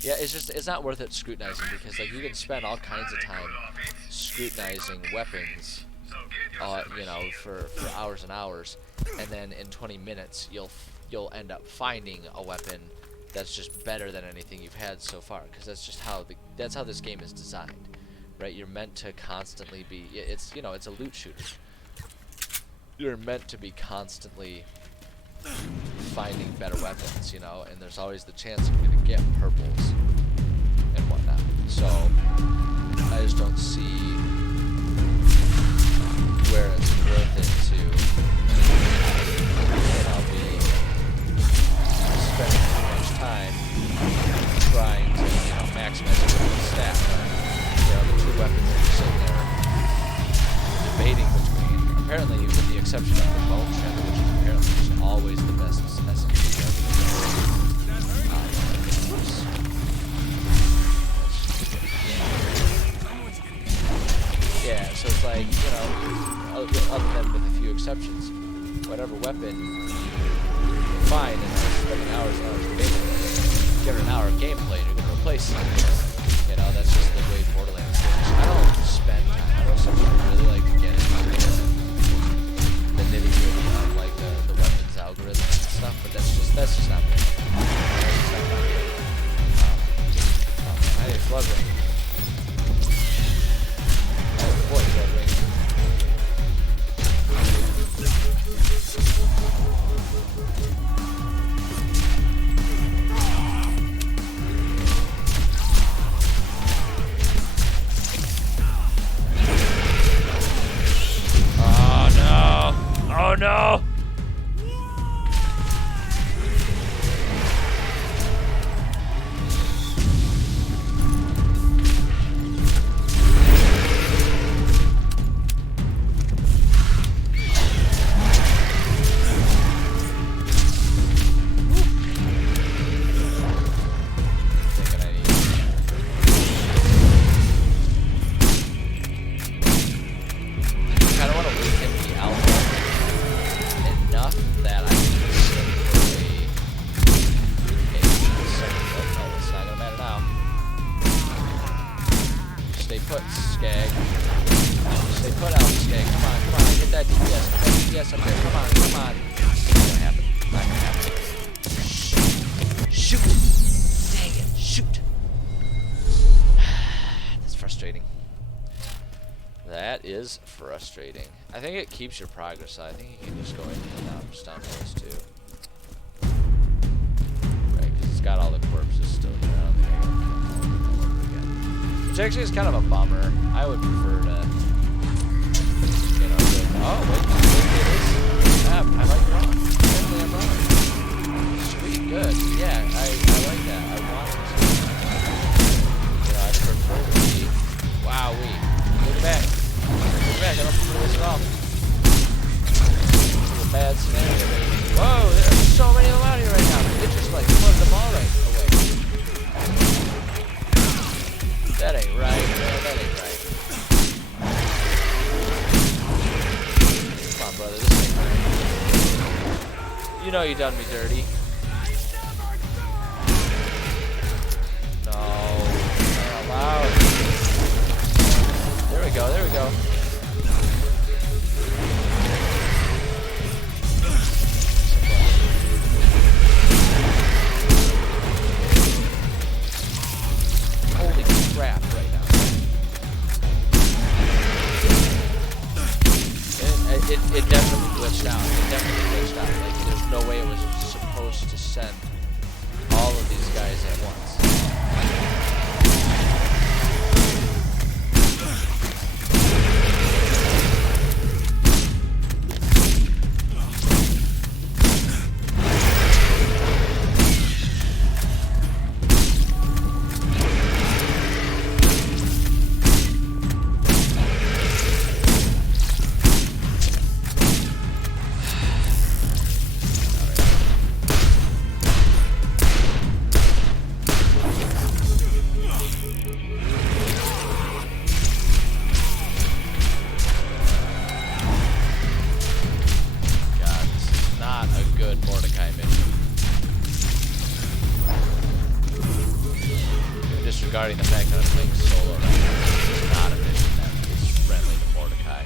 Yeah, it's not worth it scrutinizing, because like you can spend all kinds of time scrutinizing weapons, you know, for hours and hours, and then in 20 minutes you'll end up finding a weapon that's just better than anything you've had so far, because that's just how this game is designed, right? You're meant to constantly be, it's, you know, it's a loot shooter. You're meant to be constantly finding better weapons, you know, and there's always the chance you're going to get purples and whatnot. So I just don't see where it's worth it to, you know, be spending too much time trying to, you know, maximize your stat. You know, the two weapons that you're sitting there debating between, apparently with the exception of the Bone Shredder, which is apparently just always the best SMG yeah, so it's like, you know, other than with a few exceptions, whatever weapon you find and spending hours and hours debating, give it an hour of gameplay and you're going to replace it. You know, that's just the way Borderlands works. I don't spend time. I know some people really like to get into the nitty-gritty of like the weapons algorithm and stuff, but that's just not me. Hey, Bloodring. Oh boy, Bloodring. DPS up there. Come on, come on. Not gonna happen. Not gonna happen. Shoot! Dang it! Shoot! That's frustrating. That is frustrating. I think it keeps your progress. I think you can just go in and stun those too. Right, because it's got all the corpses still there. I don't think I gotta kill them all over again. Which actually is kind of a bummer. I would prefer to, you know, oh wait, it is. Yeah, I like wrong. Apparently I'm wrong. Sweet, good. Yeah, I like that. I want it to. You know, I prefer to be. Wow, look back. Look back. I don't prefer this at all. This is a bad scenario, baby. Whoa, there's so many of them out here right now. It just like flooded them all right away. That ain't right, man. That ain't right. Come on, brother. This ain't right. You know you done me dirty. No. Not allowed. There we go, there we go. Holy crap right now. It definitely glitched out. It definitely glitched out. Like, there's no way it was supposed to send all of these guys at once. Disregarding the fact that I'm playing solo right now, it's not a mission that is friendly to Mordecai.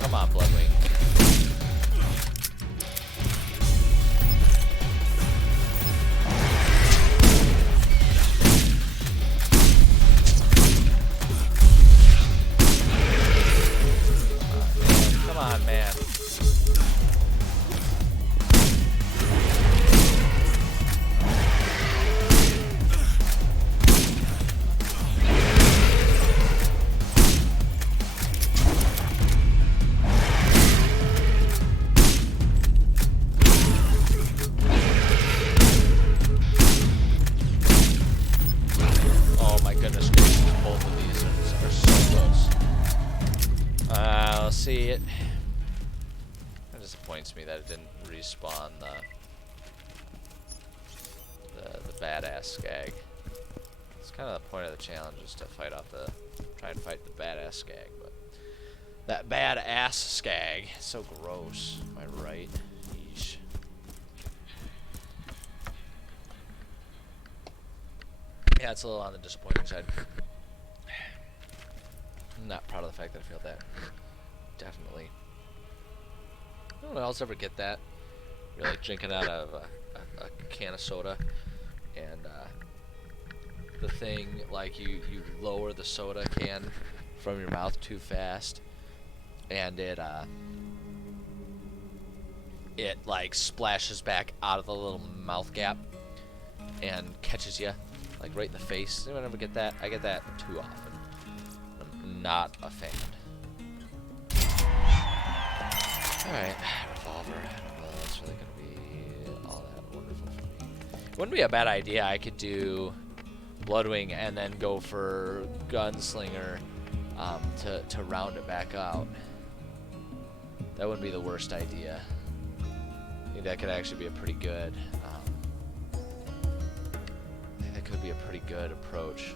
Come on, Bloodwing. See it. It disappoints me that it didn't respawn the badass skag. It's kind of the point of the challenge, is to fight off try and fight the badass skag, but that badass skag is so gross. Am I right? Yeesh. Yeah, it's a little on the disappointing side. I'm not proud of the fact that I failed that. Definitely. No one else ever get that. You're like drinking out of a can of soda, and the thing, like, you lower the soda can from your mouth too fast, and it like splashes back out of the little mouth gap and catches you like right in the face. Anyone ever get that? I get that too often. I'm not a fan. Alright, revolver. I don't know if that's really going to be all that wonderful for me. It wouldn't be a bad idea. I could do Bloodwing and then go for Gunslinger to round it back out. That wouldn't be the worst idea. I think that could actually be a pretty good... I think that could be a pretty good approach.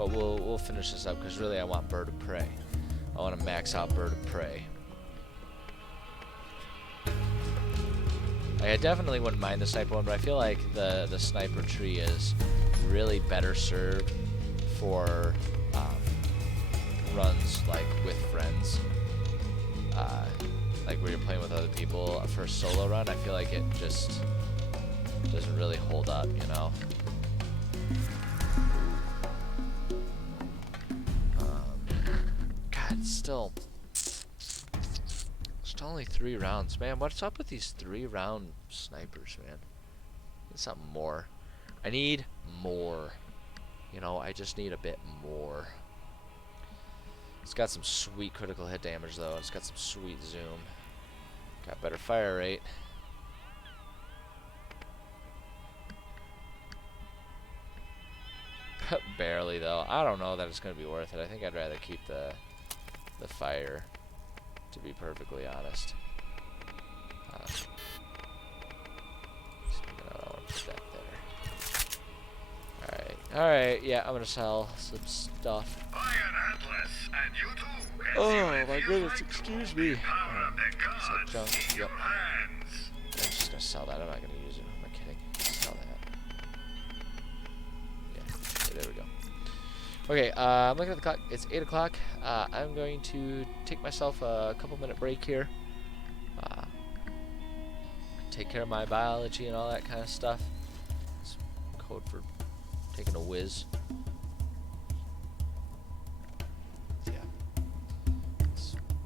But we'll finish this up because really I want Bird of Prey. I want to max out Bird of Prey. I definitely wouldn't mind the sniper one, but I feel like the sniper tree is really better served for runs like with friends, like where you're playing with other people. For a solo run, I feel like it just doesn't really hold up, you know. God, still only 3 rounds, man. What's up with these 3-round snipers, man? Need something more. I need more. You know, I just need a bit more. It's got some sweet critical hit damage, though. It's got some sweet zoom. Got better fire rate. Barely, though. I don't know that it's going to be worth it. I think I'd rather keep the fire, to be perfectly honest. I want to put that there. Alright, yeah, I'm going to sell some stuff. Oh my goodness, excuse me. Junk. Yep. I'm just gonna sell that. I'm not gonna use it. Am I kidding? Sell that. Yeah, there we go. Okay, I'm looking at the clock. It's 8 o'clock. I'm going to take myself a couple-minute break here. Take care of my biology and all that kind of stuff. It's code for taking a whiz.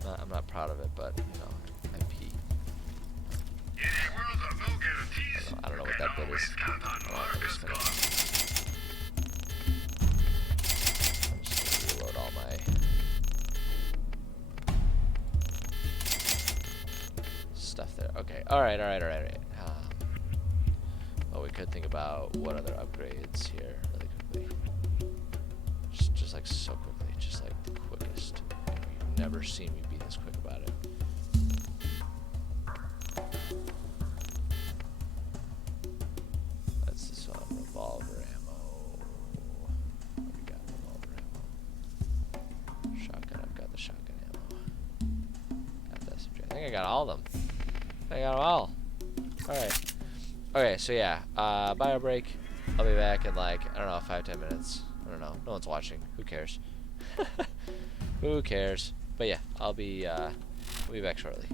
I'm not proud of it, but, you know, I pee. I don't know what that bit is. I'm just gonna reload all my stuff there. Okay, alright. Well, we could think about what other upgrades here really quickly. Just like so quickly, just like the quickest. You've never seen me be this quick about it. That's this one, revolver ammo. What we got? Revolver ammo. Shotgun, I've got the shotgun ammo. Got this. I think I got all of them. I got them all. Alright. Okay, so yeah, bio break. I'll be back in like, I don't know, 5-10 minutes. I don't know. No one's watching. Who cares? Who cares? But yeah, I'll be back shortly.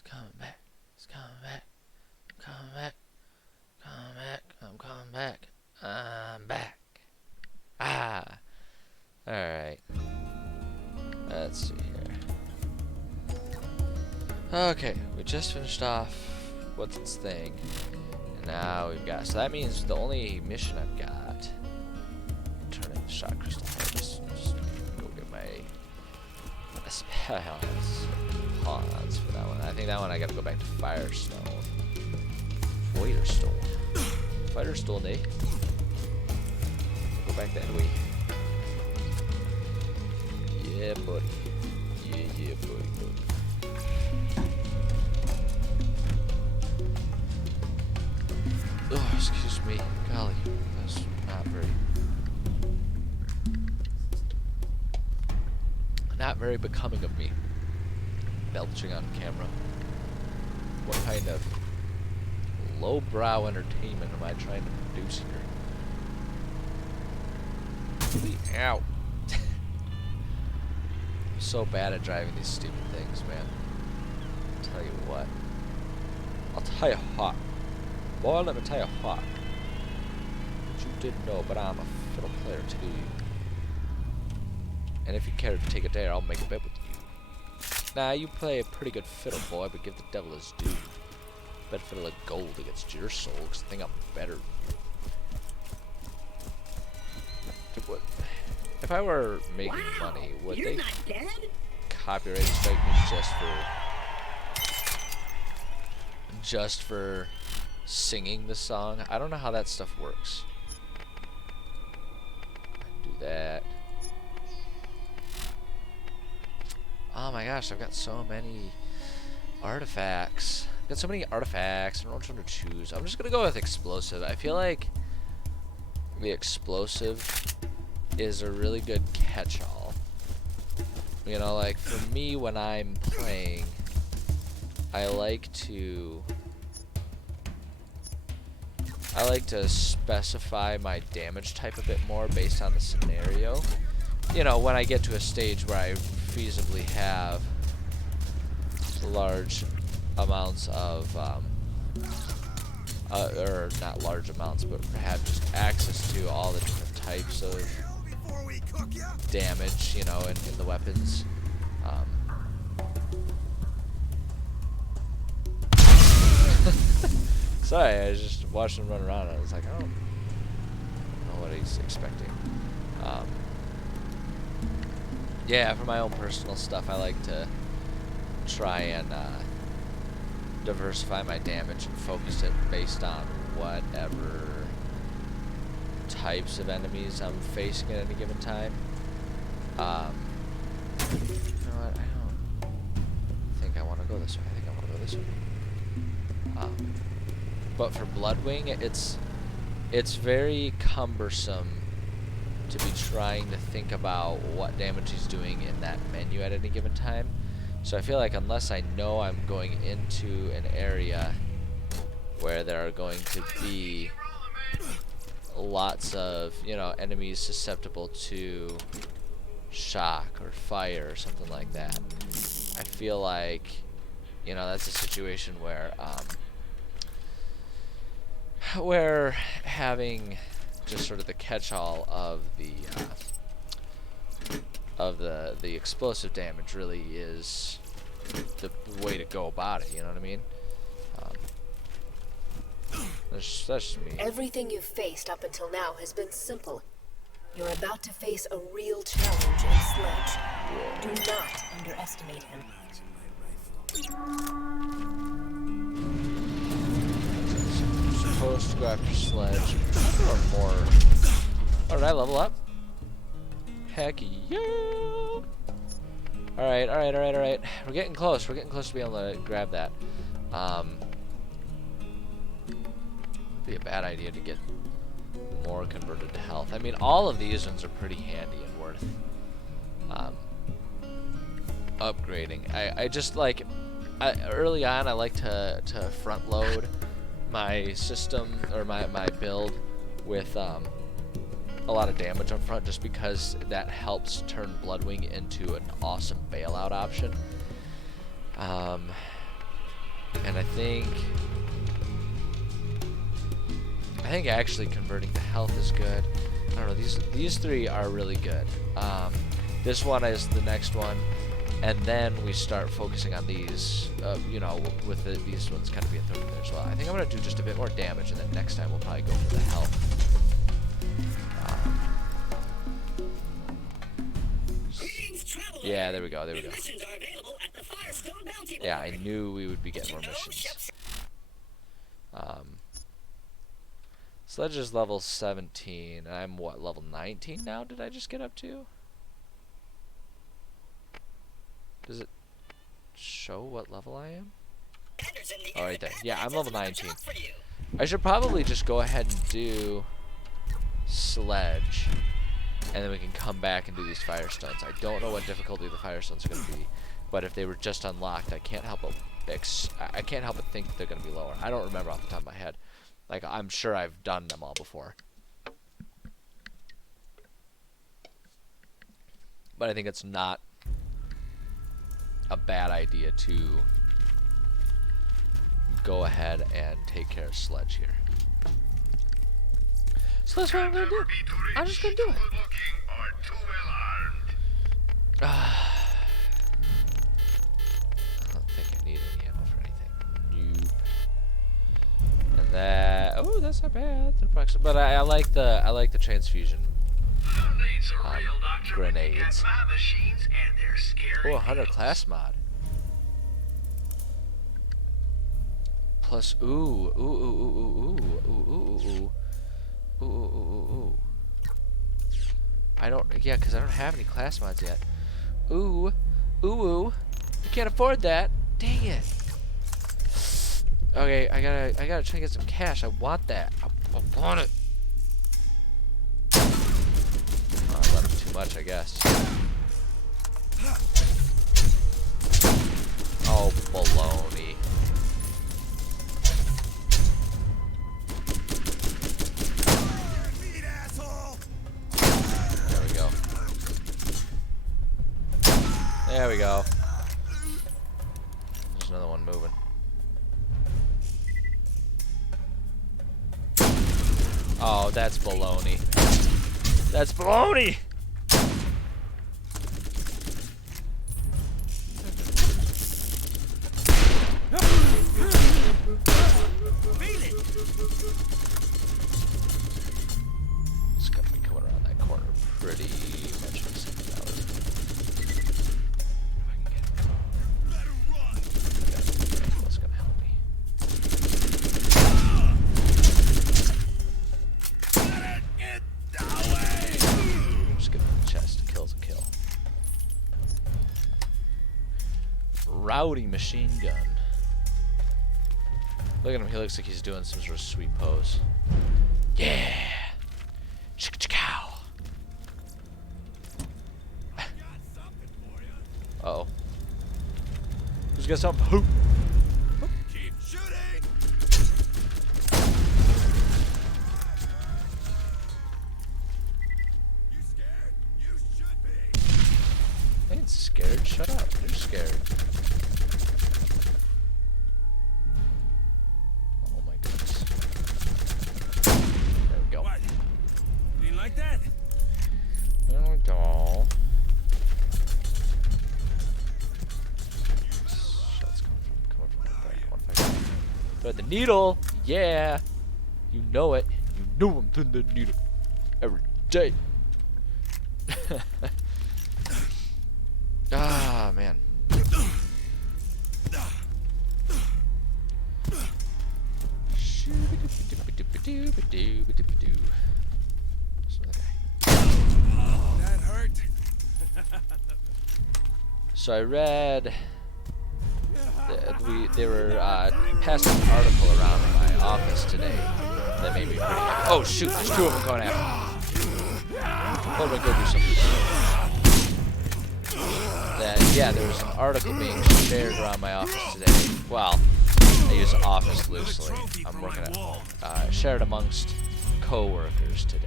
It's coming back. It's coming back. I'm coming back. Coming back. I'm coming back. I'm back. Ah. Alright. Let's see here. Okay, we just finished off what's its thing. And now we've got, so that means the only mission I've got, turn in the shot crystal harvest. Just go get my spells. Pawns for that one. I think that one I gotta go back to Firestone. Firestone. Firestone, eh? Go back that way. Yeah, buddy. Yeah, buddy. Oh, excuse me. Golly, that's not very becoming of me. Belching on camera. What kind of lowbrow entertainment am I trying to produce here? Ow. I'm so bad at driving these stupid things, man. I'll tell you what. I'll tell you what. Boy, let me tell you what. But you didn't know, but I'm a fiddle player too. And if you care to take a dare, I'll make a bet with you. Nah, you play a pretty good fiddle, boy, but give the devil his due. Bet fiddle of gold against your soul, because I think I'm better than you. What? If I were making money, would they copyright strike me just for singing the song? I don't know how that stuff works. Do that. Oh my gosh, I've got so many artifacts. I've got so many artifacts. I don't know which one to choose. I'm just gonna go with explosive. I feel like the explosive is a really good catch-all. You know, like for me when I'm playing, I like to specify my damage type a bit more based on the scenario. You know, when I get to a stage where I feasibly have large amounts of or not large amounts, but have just access to all the different types of damage, you know, in the weapons. Sorry, I was just watching him run around and I was like, I don't know what he's expecting. Yeah, for my own personal stuff, I like to try and diversify my damage and focus it based on whatever types of enemies I'm facing at any given time. You know what? I don't think I want to go this way. I think I want to go this way. But for Bloodwing, it's very cumbersome to be trying to think about what damage he's doing in that menu at any given time. So I feel like unless I know I'm going into an area where there are going to be lots of, you know, enemies susceptible to shock or fire or something like that, I feel like, you know, that's a situation where having just sort of the catch-all of the explosive damage really is the way to go about it. You know what I mean? That's just me. Everything you've faced up until now has been simple. You're about to face a real challenge in Sledge. Yeah. Do not underestimate him. Supposed to go after Sledge or more. Oh, did I level up? Heck yeah! Alright. We're getting close. We're getting close to being able to grab that. Would be a bad idea to get more converted to health. I mean, all of these ones are pretty handy and worth upgrading. I just like early on I like to front load my system or my build with a lot of damage up front, just because that helps turn Bloodwing into an awesome bailout option. And I think actually converting to health is good. I don't know, these three are really good. This one is the next one, and then we start focusing on these, you know, with these ones kind of being thrown in there as well. I think I'm going to do just a bit more damage, and then next time we'll probably go for the health. Yeah, there we go, there we go. Yeah, I knew we would be getting more missions. Sledge is level 17, and I'm what, level 19 now? Did I just get up to? Does it show what level I am? Oh, right there. Yeah, I'm level 19. I should probably just go ahead and do Sledge, and then we can come back and do these Firestones. I don't know what difficulty the Firestones are going to be, but if they were just unlocked, I can't help but think they're going to be lower. I don't remember off the top of my head. Like, I'm sure I've done them all before. But I think it's not a bad idea to go ahead and take care of Sledge here. So that's what I'm going to do. I'm just going to do it. I don't think I need any ammo for anything. Nope. And that, oh, that's not bad. But I like the transfusion grenades. Oh, 100 class mod. Plus, I don't, yeah, because I don't have any class mods yet. I can't afford that. Dang it. Okay, I gotta try to get some cash. I want that. I want it. Oh, I let him too much, I guess. Oh, baloney. There we go. There we go. There's another one moving. Oh, that's baloney. That's baloney! It's gonna be coming around that corner pretty much in a second. If I can get it. That's gonna help me. Just give him the chest. Kill's a kill. Rowdy machine gun. Look at him, he looks like he's doing some sort of sweet pose. Yeah! Chicka-chow! Uh-oh. Who's got something? Who? Keep shooting! You scared? You should be! I ain't scared. Shut up. You're scared. Oh my goodness. There we go. What? You didn't like that? There we go. Shots coming from right there. One second. Thread the needle! Yeah! You know it. You know I'm threading the needle. Every day. Ah, man. That hurt. So I read they were passing an article around in my office today that made me pretty happy. Oh shoot, there's two of them going after me. Hold on, go do something. That, yeah, there was an article being shared around my office today. Well, I use office loosely. I'm working at home. Shared amongst co-workers today.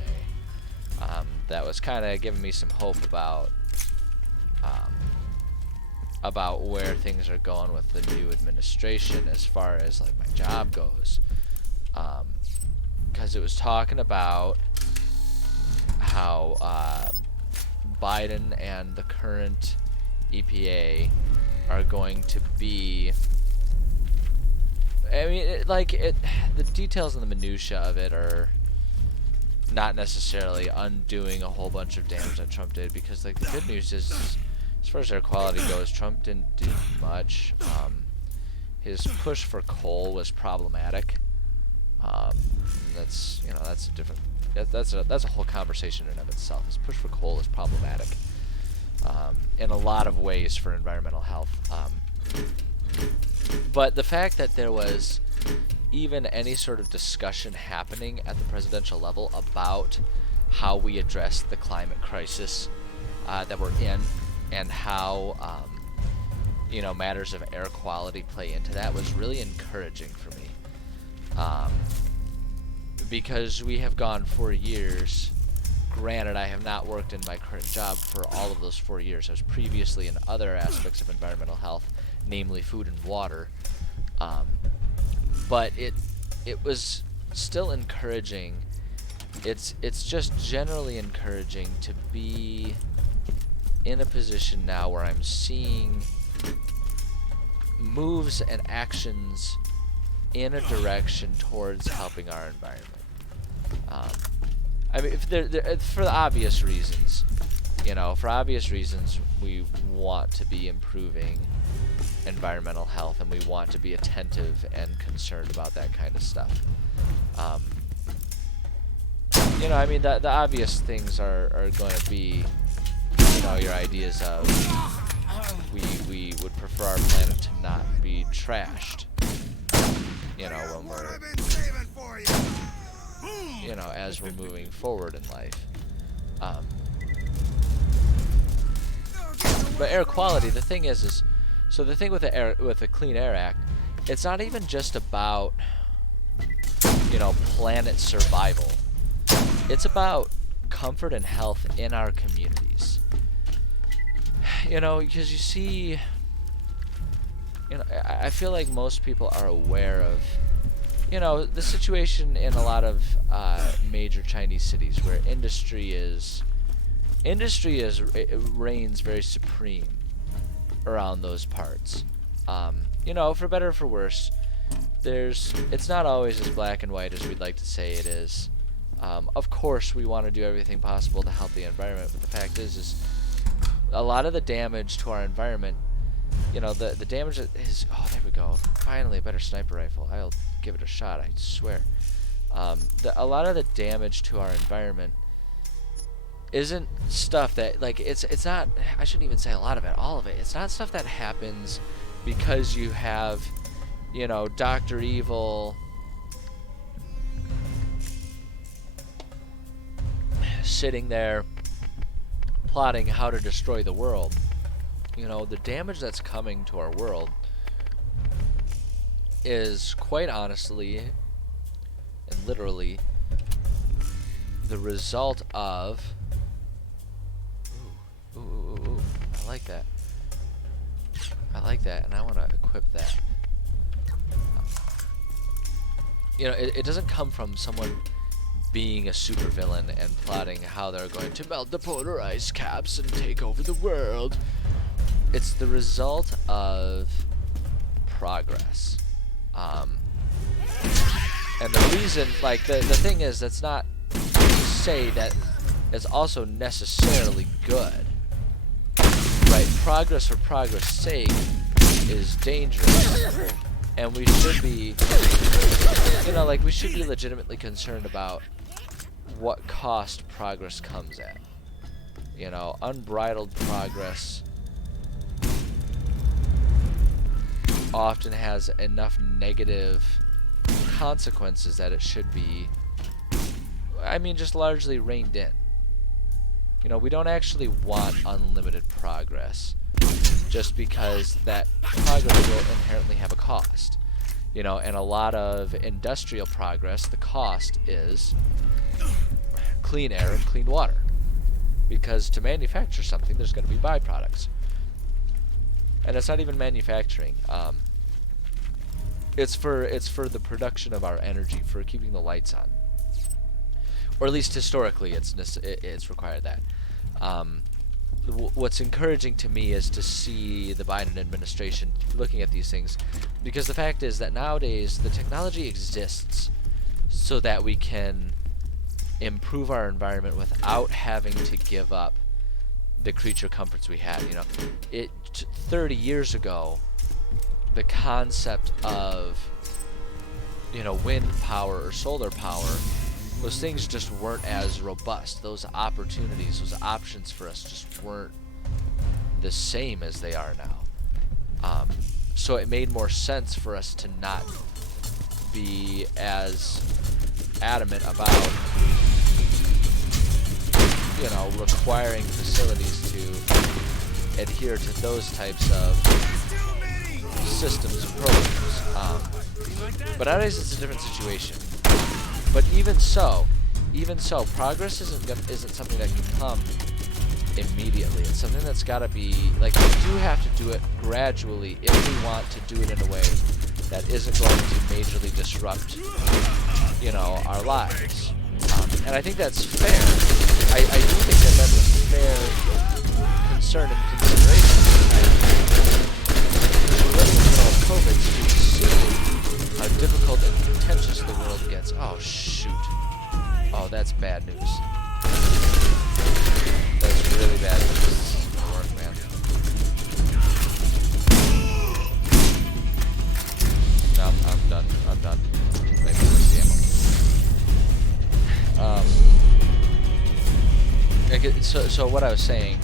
That was kind of giving me some hope about about where things are going with the new administration as far as like my job goes, because it was talking about how Biden and the current EPA are going to be, I mean, the details and the minutia of it are not necessarily undoing a whole bunch of damage that Trump did, because like the good news is, as far as air quality goes, Trump didn't do much. His push for coal was problematic. That's that's a different, that's a whole conversation in and of itself. His push for coal is problematic in a lot of ways for environmental health. But the fact that there was even any sort of discussion happening at the presidential level about how we address the climate crisis that we're in, and how matters of air quality play into that, was really encouraging for me, because we have gone 4 years. Granted, I have not worked in my current job for all of those 4 years. I was previously in other aspects of environmental health, namely food and water, but it was still encouraging. It's just generally encouraging to be in a position now where I'm seeing moves and actions in a direction towards helping our environment. I mean, for the obvious reasons, we want to be improving environmental health, and we want to be attentive and concerned about that kind of stuff. I mean, the obvious things are going to be, your ideas of we would prefer our planet to not be trashed, when we're, as we're moving forward in life. But air quality, the thing is so the thing with the Clean Air Act, it's not even just about, planet survival. It's about comfort and health in our communities. Because you see, I feel like most people are aware of, the situation in a lot of major Chinese cities where industry reigns very supreme around those parts. For better or for worse, it's not always as black and white as we'd like to say it is. Of course, we want to do everything possible to help the environment, but the fact is a lot of the damage to our environment, the damage that is, oh, there we go, finally a better sniper rifle. I'll give it a shot, I swear. A lot of the damage to our environment isn't stuff that, it's not, I shouldn't even say a lot of it, all of it. It's not stuff that happens because you have, Dr. Evil sitting there plotting how to destroy the world. The damage that's coming to our world is, quite honestly and literally, the result of ooh, I like that, and I want to equip that. It doesn't come from someone being a supervillain and plotting how they're going to melt the polar ice caps and take over the world. It's the result of progress. And the reason, the thing is, that's not to say that it's also necessarily good. Right? Progress for progress' sake is dangerous. And we should be, we should be legitimately concerned about what cost progress comes at. Unbridled progress often has enough negative consequences that it should be, just largely reined in. We don't actually want unlimited progress, just because that progress will inherently have a cost. And a lot of industrial progress, the cost is clean air and clean water. Because to manufacture something, there's going to be byproducts. and it's not even manufacturing. It's for the production of our energy, for keeping the lights on, or at least historically, it's required that. What's encouraging to me is to see the Biden administration looking at these things, because the fact is that nowadays the technology exists so that we can improve our environment without having to give up the creature comforts we had. 30 years ago, the concept of wind power or solar power, those things just weren't as robust. Those opportunities, those options for us just weren't the same as they are now. So it made more sense for us to not be as adamant about requiring facilities to adhere to those types of systems and programs. But nowadays it's a different situation. But even so, progress isn't something that can come immediately. It's something that's got to be, like, we do have to do it gradually if we want to do it in a way that isn't going to majorly disrupt, our lives. And I think that's fair. I do think that that's a fair concern and consideration. Because we're living in the middle of COVID, so we see how difficult and contentious the world gets. Oh, shoot. Oh, that's bad news. That's really bad news. This isn't gonna work, man. No, I'm done. Maybe where's the ammo? So what I was saying,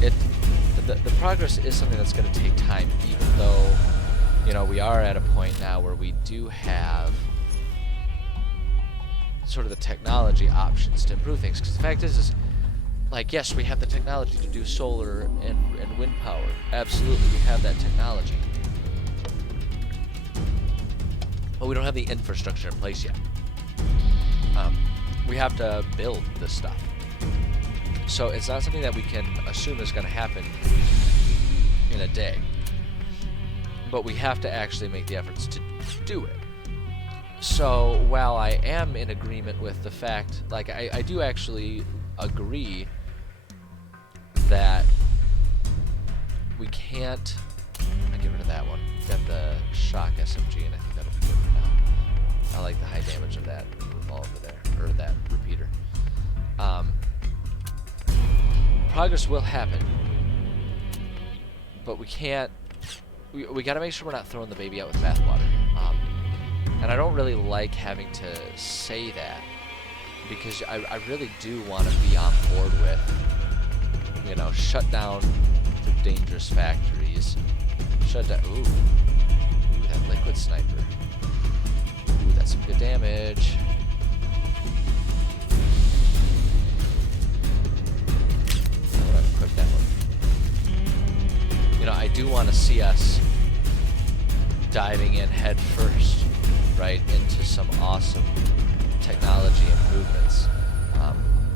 the progress is something that's going to take time, even though, we are at a point now where we do have sort of the technology options to improve things. Because the fact is, like, yes, we have the technology to do solar and wind power. Absolutely, we have that technology. But we don't have the infrastructure in place yet. We have to build this stuff. So it's not something that we can assume is going to happen in a day. But we have to actually make the efforts to do it. So while I am in agreement with the fact, like, I do actually agree that we can't... I get rid of that one. Got the shock SMG, and I think that'll be good for now. I like the high damage of that revolver there, or that repeater. Progress will happen, but we can't. We got to make sure we're not throwing the baby out with bathwater. And I don't really like having to say that, because I really do want to be on board with, shut down the dangerous factories, shut down. Ooh, that liquid sniper. Ooh, that's some good damage. I'm gonna equip that one. I do want to see us diving in head first, right, into some awesome technology improvements.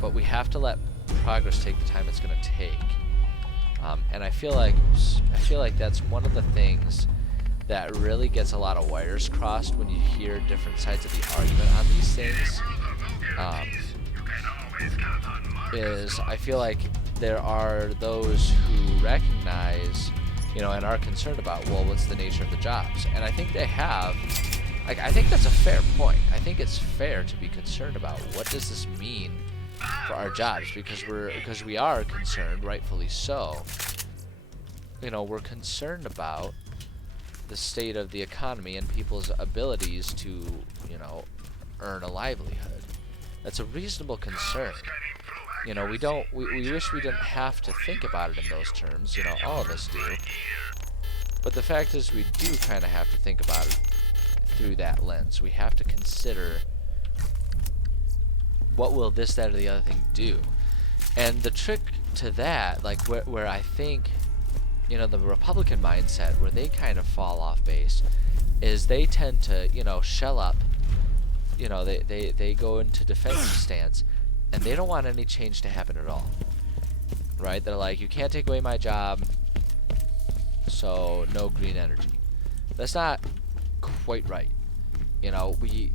But we have to let progress take the time it's going to take. And I feel like that's one of the things that really gets a lot of wires crossed when you hear different sides of the argument on these things. Is I feel like there are those who recognize, and are concerned about, well, what's the nature of the jobs? And I think they have, I think that's a fair point. I think it's fair to be concerned about what does this mean for our jobs, because we are concerned, rightfully so. We're concerned about the state of the economy and people's abilities to, earn a livelihood. That's a reasonable concern. We wish we didn't have to think about it in those terms, all of us do. But the fact is, we do kind of have to think about it through that lens. We have to consider, what will this, that, or the other thing do? And the trick to that, like, where I think, the Republican mindset, where they kind of fall off base, is they tend to, shell up, they go into defensive stance, and they don't want any change to happen at all, right? They're like, you can't take away my job, so no green energy. That's not quite right. You know, we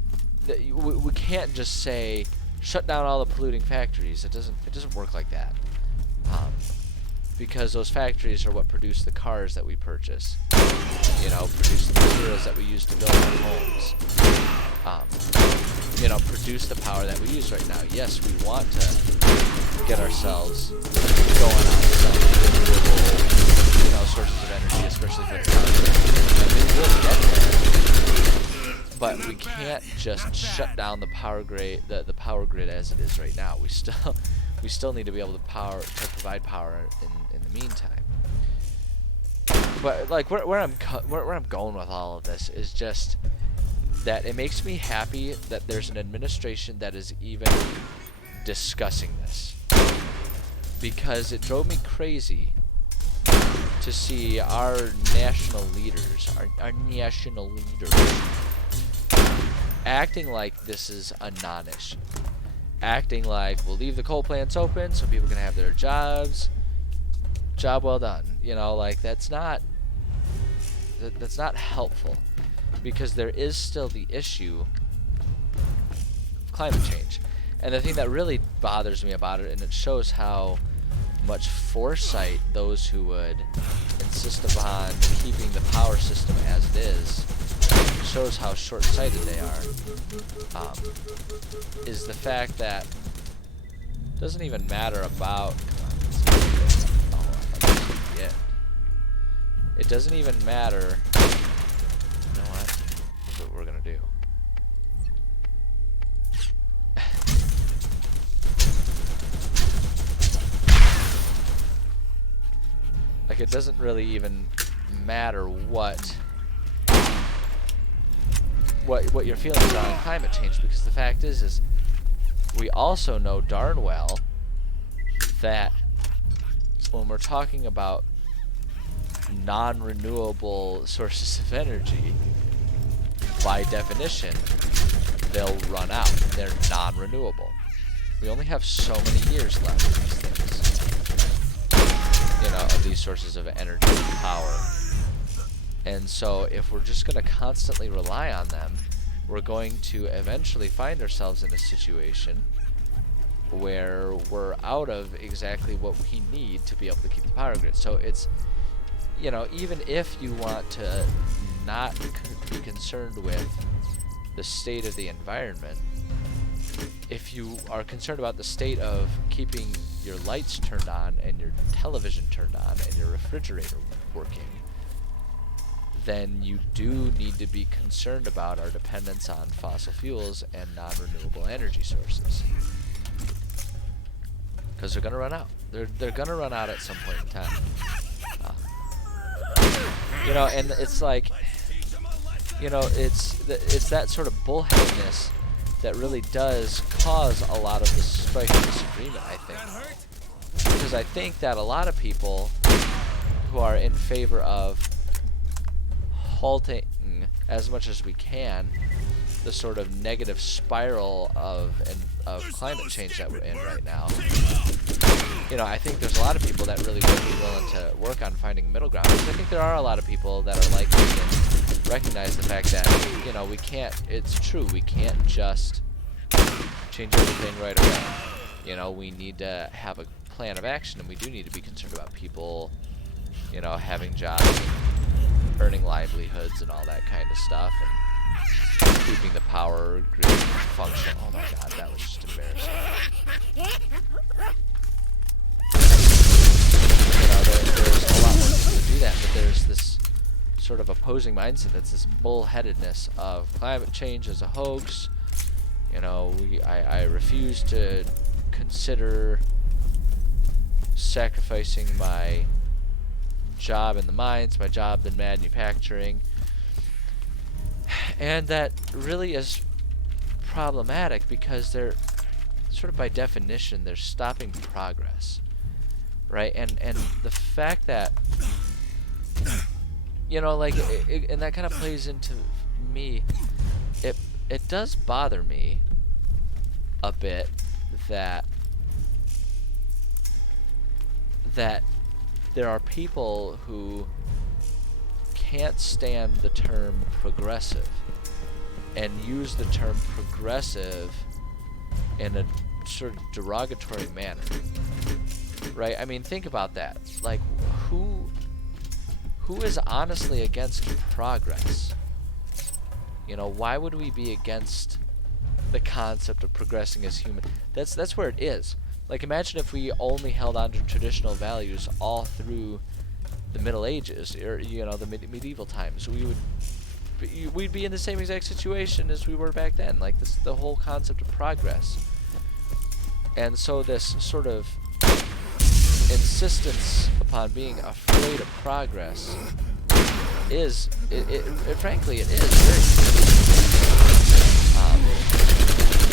can't just say shut down all the polluting factories. It doesn't work like that. Because those factories are what produce the cars that we purchase. You know, produce the materials that we use to build our homes. You know, produce the power that we use right now. Yes, we want to get ourselves going on some renewable, you know, sources of energy, especially for the power. And we will get there. But we can't just shut down the power grid, the power grid as it is right now. We still need to be able to provide power in the meantime. But like where I'm going with all of this is just that it makes me happy that there's an administration that is even discussing this, because it drove me crazy to see our national leaders acting like this is a non-issue, acting like we'll leave the coal plants open so people can have their jobs. Job well done. You know, like that's not helpful, because there is still the issue of climate change. And the thing that really bothers me about it, and it shows how much foresight those who would insist upon keeping the power system as it is, shows how short-sighted they are, is the fact that it doesn't even matter about it doesn't even matter. You know what? That's what we're gonna do. Like, it doesn't really even matter what your feelings are on climate change, because the fact is we also know darn well that when we're talking about non-renewable sources of energy, by definition, they'll run out. They're non-renewable. We only have so many years left of these things, you know, of these sources of energy and power. And so if we're just going to constantly rely on them, we're going to eventually find ourselves in a situation where we're out of exactly what we need to be able to keep the power grid. So it's, you know, even if you want to not be concerned with the state of the environment, if you are concerned about the state of keeping your lights turned on and your television turned on and your refrigerator working, then you do need to be concerned about our dependence on fossil fuels and non-renewable energy sources. Because they're going to run out. They're going to run out at some point in time. You know, and it's like, you know, it's that sort of bullheadedness that really does cause a lot of the strife and disagreement, I think. Because I think that a lot of people who are in favor of halting as much as we can the sort of negative spiral of climate change that we're in right now, you know, I think there's a lot of people that really would be willing to work on finding middle ground. Because I think there are a lot of people that are like me and recognize the fact that, you know, we can't, it's true, we can't just change everything right away. You know, we need to have a plan of action, and we do need to be concerned about people, you know, having jobs, earning livelihoods and all that kind of stuff, and keeping the power grid function. Oh my god, that was just embarrassing. You know, there's a lot more people to do that, but there's this sort of opposing mindset that's this bullheadedness of climate change as a hoax. You know, I refuse to consider sacrificing my job in the mines, my job in manufacturing. And that really is problematic, because they're sort of by definition they're stopping progress, right? And the fact that, you know, like and that kind of plays into me. It does bother me a bit that there are people who can't stand the term progressive and use the term progressive in a sort of derogatory manner, right? I mean, think about that. Like, who is honestly against progress? You know, why would we be against the concept of progressing as human? That's where it is. Like, imagine if we only held on to traditional values all through the Middle Ages, or, you know, the medieval times. We'd be in the same exact situation as we were back then. Like, this, the whole concept of progress. And so this sort of insistence upon being afraid of progress is, frankly, it is very confusing.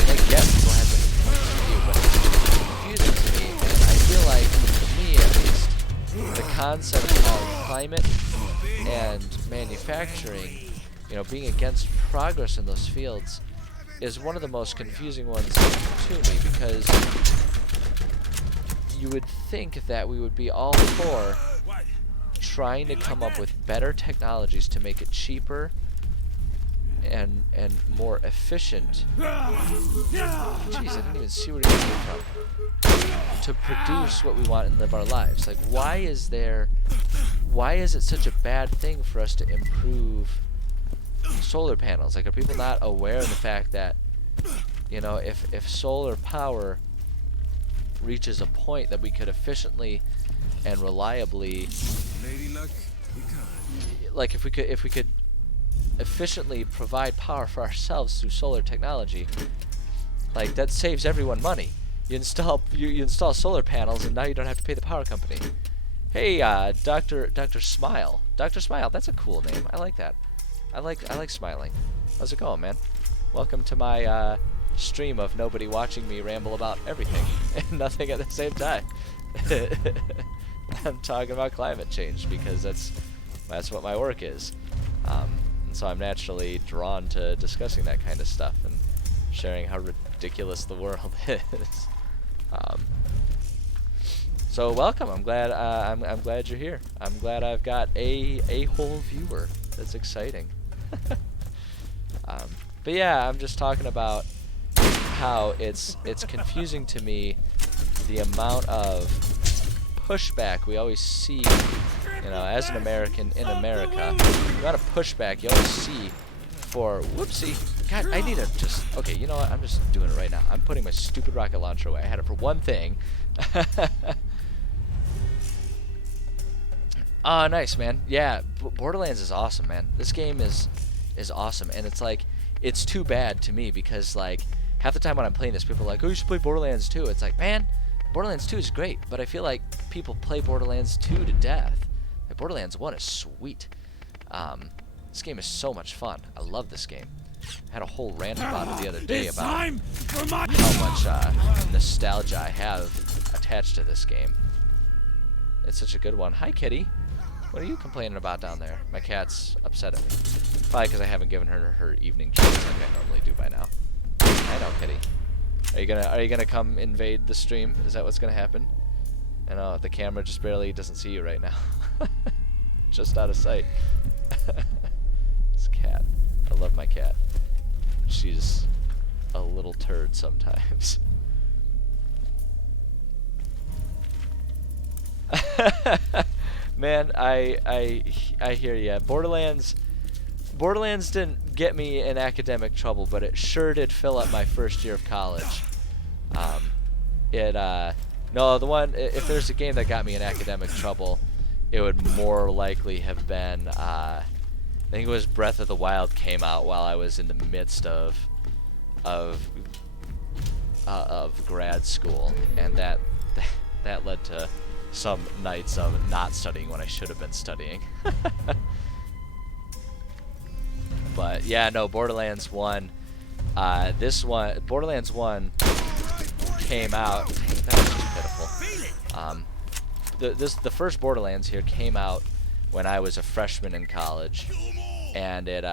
I get people have different points of view, but it's confusing to me. And I feel like, for me at least, the concept of climate and manufacturing, you know, being against progress in those fields is one of the most confusing ones to me, because you would think that we would be all for trying to come up with better technologies to make it cheaper and more efficient. Jeez, I didn't even see where he came from. To produce what we want and live our lives. Like, why is it such a bad thing for us to improve solar panels? Like, are people not aware of the fact that, you know, if solar power reaches a point that we could efficiently and reliably, like, if we could efficiently provide power for ourselves through solar technology, like, that saves everyone money. You install solar panels, and now you don't have to pay the power company. Hey, Dr. Smile. Dr. Smile, that's a cool name. I like that. I like smiling. How's it going, man? Welcome to my stream of nobody watching me ramble about everything and nothing at the same time. I'm talking about climate change because that's what my work is. And so I'm naturally drawn to discussing that kind of stuff and sharing how ridiculous the world is. So welcome. I'm glad. I'm glad you're here. I'm glad I've got a whole viewer. That's exciting. But yeah, I'm just talking about how it's confusing to me the amount of pushback we always see, you know, as an American in America. The amount of pushback you always see for, whoopsie, God, I need to just, okay, you know what, I'm just doing it right now. I'm putting my stupid rocket launcher away. I had it for one thing. Oh, nice, man. Yeah, Borderlands is awesome, man. This game is awesome, and it's like, it's too bad to me because, like, half the time when I'm playing this, people are like, oh, you should play Borderlands 2. It's like, man, Borderlands 2 is great, but I feel like people play Borderlands 2 to death. Like, Borderlands 1 is sweet. This game is so much fun. I love this game. I had a whole rant about it the other day about how much nostalgia I have attached to this game. It's such a good one. Hi, kitty. What are you complaining about down there? My cat's upset at me. Probably because I haven't given her evening treats like I normally do by now. I know, kitty. Are you gonna come invade the stream? Is that what's gonna happen? I know the camera just barely doesn't see you right now. Just out of sight. This cat. I love my cat. She's a little turd sometimes. Man, I hear ya. Borderlands didn't get me in academic trouble, but it sure did fill up my first year of college. No, the one, if there's a game that got me in academic trouble, it would more likely have been, I think it was Breath of the Wild came out while I was in the midst of grad school, and that led to some nights of not studying when I should have been studying. But yeah, no, Borderlands 1, Borderlands 1 came out, that was just pitiful. The first Borderlands here came out when I was a freshman in college, and it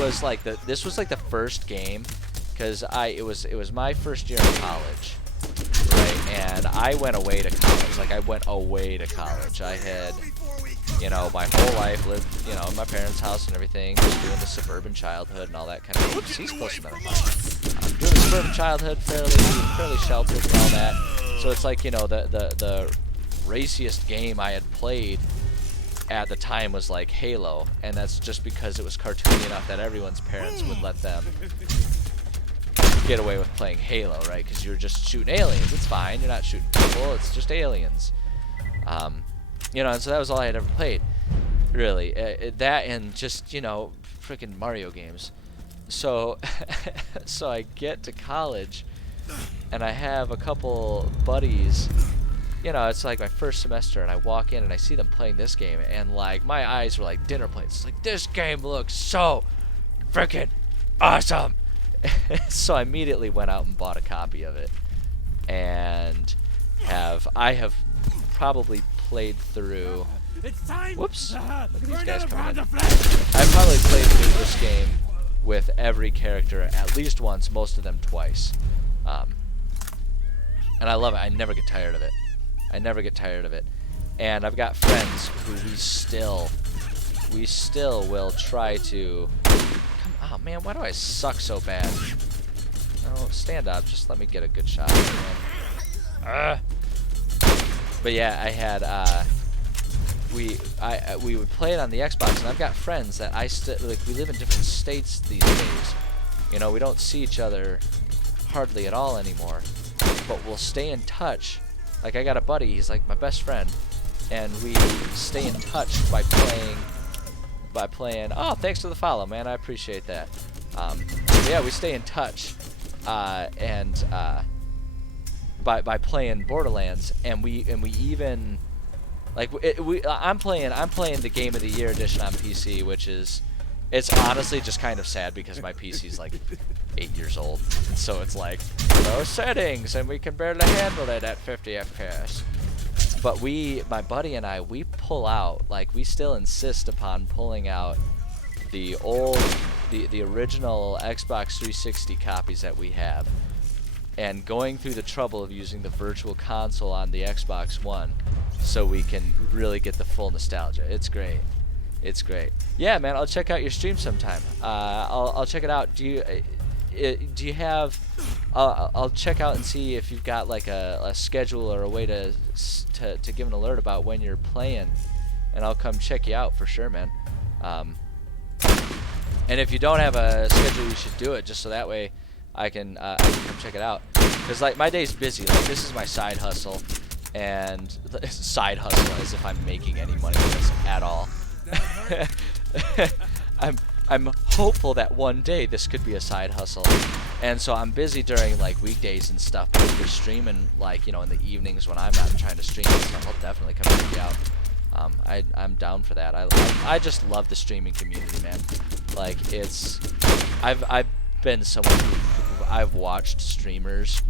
was like this was like the first game, because it was my first year in college, right? And I went away to college. Like, I went away to college. I had you know, my whole life lived, you know, in my parents' house and everything, just doing the suburban childhood and all that kind of. Oops, he's closer than I thought. I'm doing the suburban childhood, fairly sheltered and all that. So it's like, you know, the raciest game I had played at the time was like Halo, and that's just because it was cartoony enough that everyone's parents would let them get away with playing Halo, right? Because you're just shooting aliens. It's fine. You're not shooting people. It's just aliens. You know, and so that was all I had ever played, really. That and just, you know, freaking Mario games. So, so I get to college, and I have a couple buddies. You know, it's like my first semester, and I walk in and I see them playing this game, and like my eyes were like dinner plates. It's like, this game looks so freaking awesome. So I immediately went out and bought a copy of it, and I have probably played through. Whoops! Look at these guys coming in. I've probably played through this game with every character at least once, most of them twice, and I love it. I never get tired of it. I never get tired of it. And I've got friends who we still will try to. Oh man, why do I suck so bad? No, stand up. Just let me get a good shot. But yeah, I had we would play it on the Xbox, and I've got friends that like we live in different states these days. You know, we don't see each other hardly at all anymore, but we'll stay in touch. Like I got a buddy, he's like my best friend, and we stay in touch by playing. Oh, thanks for the follow, man. I appreciate that. Yeah, we stay in touch, and by playing Borderlands, and we even like I'm playing the Game of the Year edition on PC, which is it's honestly just kind of sad because my PC's like 8 years old, and so it's like low settings, and we can barely handle it at 50 FPS. But my buddy and I, we pull out, like we still insist upon pulling out the original Xbox 360 copies that we have, and going through the trouble of using the virtual console on the Xbox One, so we can really get the full nostalgia. It's great. It's great. Yeah, man, I'll check out your stream sometime. I'll check it out. Do you have? I'll check out and see if you've got like a schedule or a way to give an alert about when you're playing, and I'll come check you out for sure, man. And if you don't have a schedule, you should do it just so that way I can come check it out. Cause like my day's busy. Like this is my side hustle, and side hustle as if I'm making any money with this at all. I'm hopeful that one day this could be a side hustle, and so I'm busy during like weekdays and stuff. But if you're streaming, like, you know, in the evenings when I'm not trying to stream and stuff, I'll definitely come check you out. I'm down for that. I just love the streaming community, man. Like I've been someone who I've watched streamers.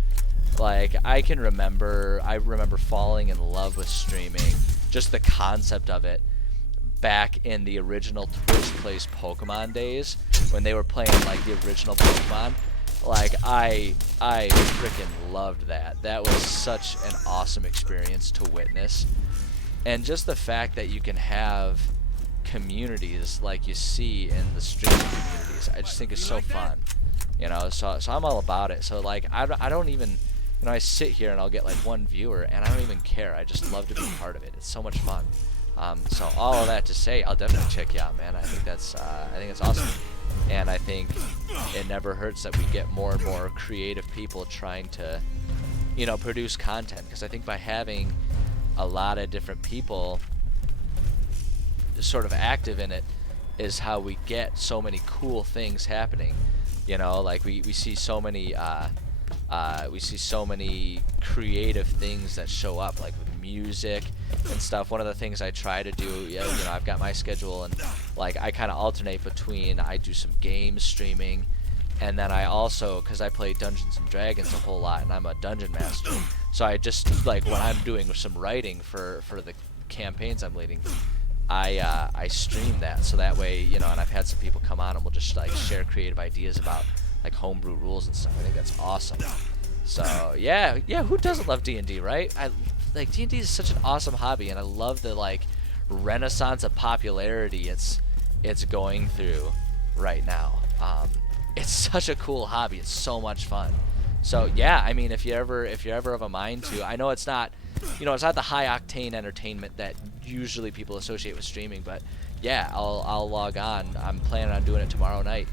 Like I remember falling in love with streaming, just the concept of it. Back in the original Twitch Plays Pokemon days, when they were playing like the original Pokemon, like I freaking loved that. That was such an awesome experience to witness, and just the fact that you can have communities like you see in the streaming communities, I just think is so fun, you know. So I'm all about it. So like I don't even, you know, I sit here and I'll get like one viewer, and I don't even care. I just love to be part of it. It's so much fun. So all of that to say, I'll definitely check you out, man. I think that's awesome, and I think it never hurts that we get more and more creative people trying to, you know, produce content. Because I think by having a lot of different people sort of active in it is how we get so many cool things happening. You know, like we see so many creative things that show up, like with music and stuff. One of the things I try to do, you know, I've got my schedule, and like I kind of alternate between, I do some games streaming, and then I also, because I play Dungeons and Dragons a whole lot, and I'm a dungeon master, so I just, like, when I'm doing some writing for the campaigns I'm leading, I stream that, so that way, you know, and I've had some people come on and we'll just like share creative ideas about like homebrew rules and stuff. I think that's awesome. So yeah, who doesn't love D&D, right? Like D&D is such an awesome hobby, and I love the like renaissance of popularity it's going through right now. It's such a cool hobby. It's so much fun. So yeah, I mean, if you're ever of a mind to, I know it's not, it's not the high octane entertainment that usually people associate with streaming, but yeah, I'll log on. I'm planning on doing it tomorrow night.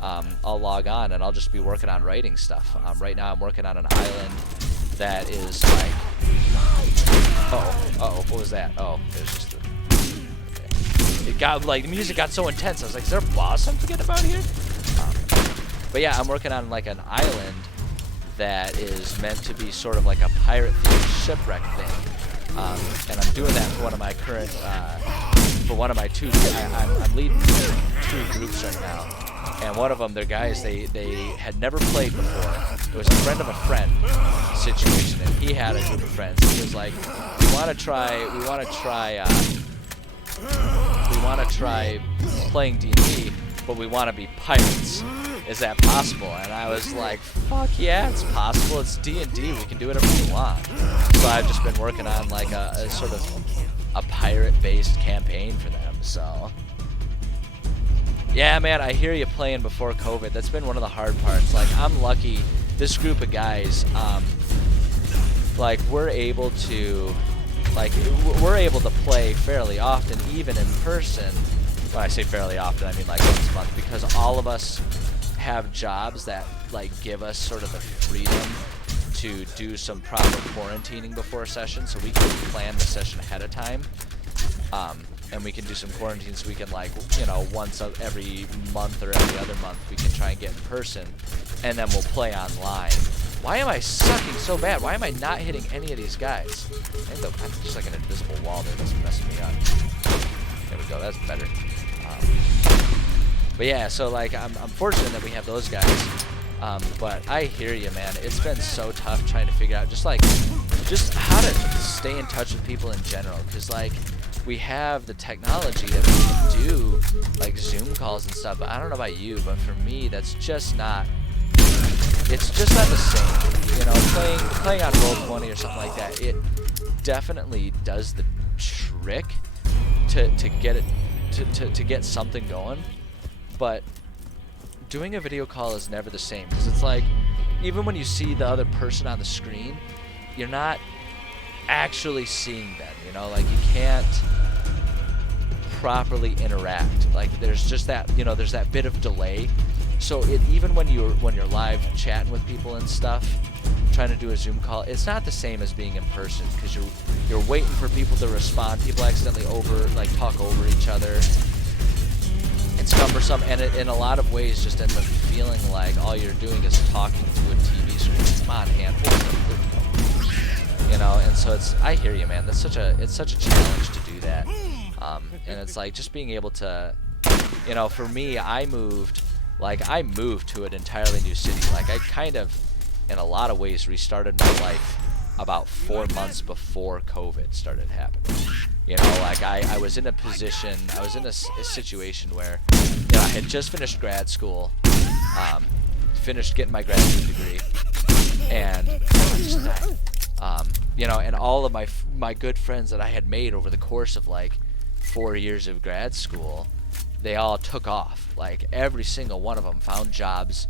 I'll log on and I'll just be working on writing stuff. Right now I'm working on an island that is like, what was that? Oh, there's just okay. It got like, the music got so intense. I was like, is there a boss I'm forgetting about here? But yeah, I'm working on like an island that is meant to be sort of like a pirate-themed shipwreck thing, and I'm doing that for one of my current, for one of my two. I'm leading two groups right now, and one of them, they're guys they had never played before. It was a friend of a friend situation, and he had a group of friends. He was like, we want to try playing D&D, but we want to be pirates. Is that possible? And I was like, fuck yeah, it's possible. It's D&D. We can do whatever we want. So I've just been working on like a sort of a pirate-based campaign for them. So yeah, man, I hear you playing before COVID. That's been one of the hard parts. Like, I'm lucky. This group of guys, like we're able to play fairly often, even in person. When I say fairly often, I mean like once a month, because all of us have jobs that like give us sort of the freedom to do some proper quarantining before a session, so we can plan the session ahead of time, and we can do some quarantine, so we can like, once every month or every other month we can try and get in person, and then we'll play online. Why am I sucking so bad? Why am I not hitting any of these guys? I think I'm just like an invisible wall there that's messing me up. There we go, that's better. But yeah, so like I'm fortunate that we have those guys, but I hear you, man. It's been so tough trying to figure out just how to stay in touch with people in general, because like we have the technology that we can do like Zoom calls and stuff, but I don't know about you, but for me that's just not, it's just not the same. Playing on Roll20 or something like that, it definitely does the trick to get it to get something going. But doing a video call is never the same, because it's like, even when you see the other person on the screen, you're not actually seeing them, like you can't properly interact. Like there's just that, there's that bit of delay. So even when you're live chatting with people and stuff, trying to do a Zoom call, it's not the same as being in person, because you're waiting for people to respond. People accidentally talk over each other. It's cumbersome, and it in a lot of ways just ends up feeling like all you're doing is talking to a TV screen. Come on, hand. And so I hear you, man. It's such a challenge to do that. And it's like just being able to, for me, I moved to an entirely new city. Like I kind of, in a lot of ways, restarted my life about 4 months before COVID started happening. Like I was in a position, I was in a situation where, I had just finished grad school, finished getting my graduate degree, and and all of my good friends that I had made over the course of like 4 years of grad school, they all took off. Like every single one of them found jobs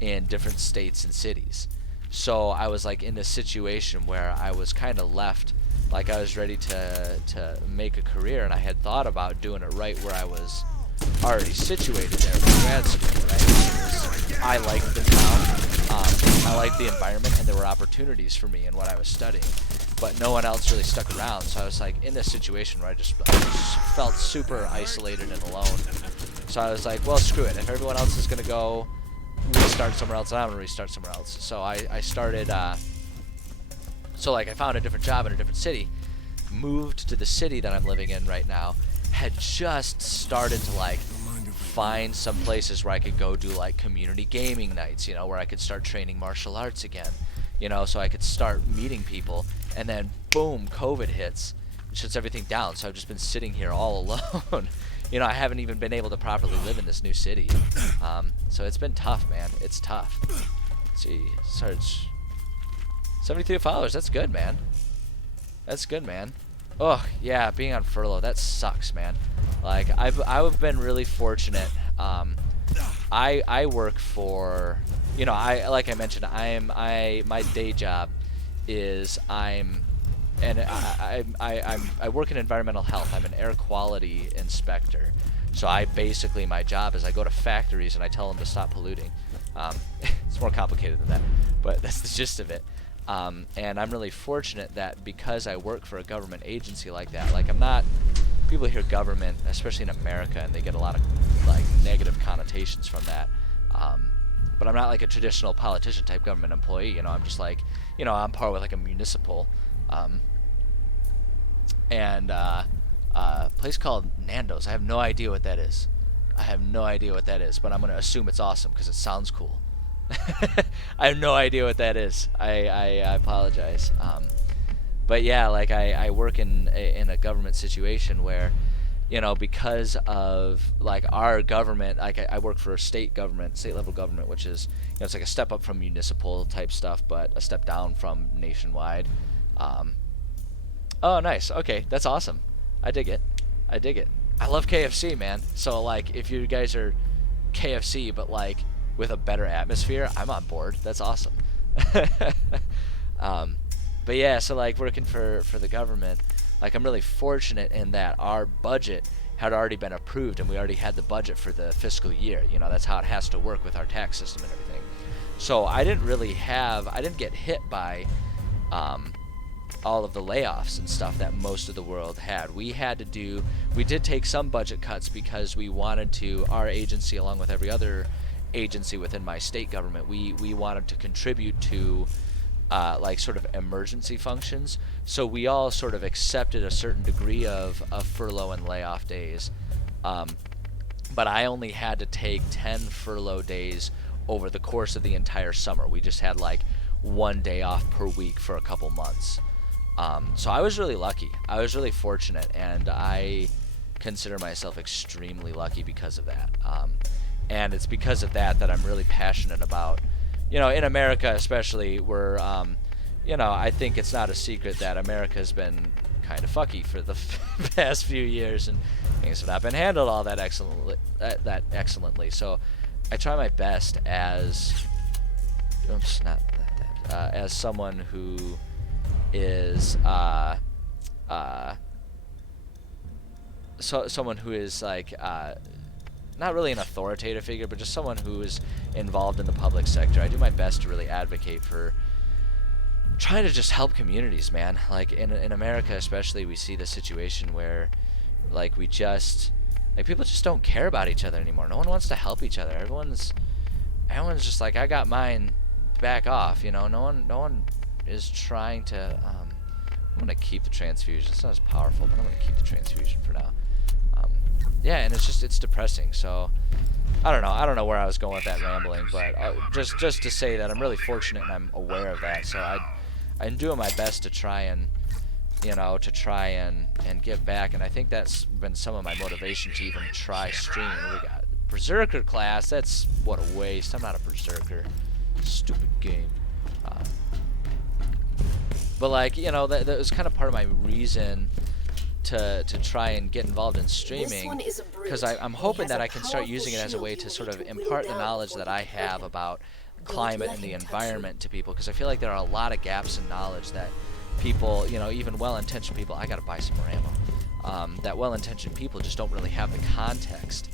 in different states and cities. So I was like in this situation where I was kind of left, like I was ready to make a career, and I had thought about doing it right where I was already situated there for grad school, right? I liked the town, I liked the environment, and there were opportunities for me in what I was studying, but no one else really stuck around. So I was like in this situation where I just felt super isolated and alone. So I was like, well, screw it. If everyone else is gonna go restart somewhere else, I'm gonna restart somewhere else. So I started. I found a different job in a different city, moved to the city that I'm living in right now, had just started to like find some places where I could go do like community gaming nights, where I could start training martial arts again, so I could start meeting people, and then boom, COVID hits, shuts everything down. So I've just been sitting here all alone. I haven't even been able to properly live in this new city. So it's been tough, man. It's tough. Let's see, search. 73 followers, that's good, man. That's good, man. Oh yeah, being on furlough, that sucks, man. Like I've been really fortunate. I work for, I like I mentioned, my day job is I work in environmental health. I'm an air quality inspector. So my job is I go to factories and I tell them to stop polluting. It's more complicated than that, but that's the gist of it. And I'm really fortunate that because I work for a government agency like that, like people hear government, especially in America, and they get a lot of like negative connotations from that. But I'm not like a traditional politician type government employee. I'm just like, on par with like a municipal. Place called Nando's. I have no idea what that is. But I'm gonna assume it's awesome because it sounds cool. I have no idea what that is. I apologize. But yeah, like I work in a government situation where, because of like our government, like I work for a state level government, which is, it's like a step up from municipal type stuff, but a step down from nationwide. Oh, nice. Okay, that's awesome. I dig it. I love KFC, man. So like, if you guys are KFC, but like with a better atmosphere, I'm on board. That's awesome. But yeah, so like working for the government, like I'm really fortunate in that our budget had already been approved and we already had the budget for the fiscal year. That's how it has to work with our tax system and everything. So I didn't get hit by all of the layoffs and stuff that most of the world had. We did take some budget cuts because we wanted to, our agency along with every other agency within my state government, we wanted to contribute to like sort of emergency functions. So we all sort of accepted a certain degree of furlough and layoff days. But I only had to take 10 furlough days over the course of the entire summer. We just had like one day off per week for a couple months. So I was really lucky. I was really fortunate, and I consider myself extremely lucky because of that. And it's because of that I'm really passionate about, in America especially, where, I think it's not a secret that America's been kind of fucky for the past few years, and things have not been handled all that excellently. So I try my best as, as someone who is someone who is like not really an authoritative figure, but just someone who is involved in the public sector. I do my best to really advocate for trying to just help communities, man. Like in America especially, we see the situation where like people just don't care about each other anymore. No one wants to help each other. Everyone's just like, I got mine, back off. No one is trying to I'm gonna keep the transfusion. It's not as powerful, but I'm gonna keep the transfusion for now. Yeah, and it's depressing. So I don't know where I was going with that rambling, but just to say that I'm really fortunate and I'm aware of that. So I'm doing my best to try and give back, and I think that's been some of my motivation to even try streaming. We got Berserker class. That's what a waste. I'm not a Berserker. Stupid game. But like, that was kind of part of my reason to try and get involved in streaming, because I'm hoping that I can start using it as a way to sort of impart the knowledge that I have about climate and the environment to people, because I feel like there are a lot of gaps in knowledge that people, even well-intentioned people, I gotta buy some more ammo, that well-intentioned people just don't really have the context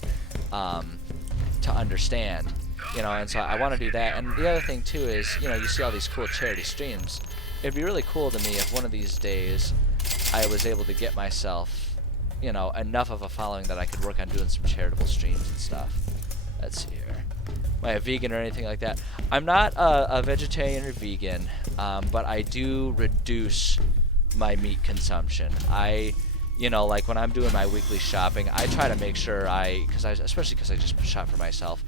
to understand, and so I want to do that. And the other thing too is, you see all these cool charity streams. It'd be really cool to me if one of these days I was able to get myself, enough of a following that I could work on doing some charitable streams and stuff. Let's see here. Am I a vegan or anything like that? I'm not a vegetarian or vegan, but I do reduce my meat consumption. Like when I'm doing my weekly shopping, I try to make sure especially because I just shop for myself,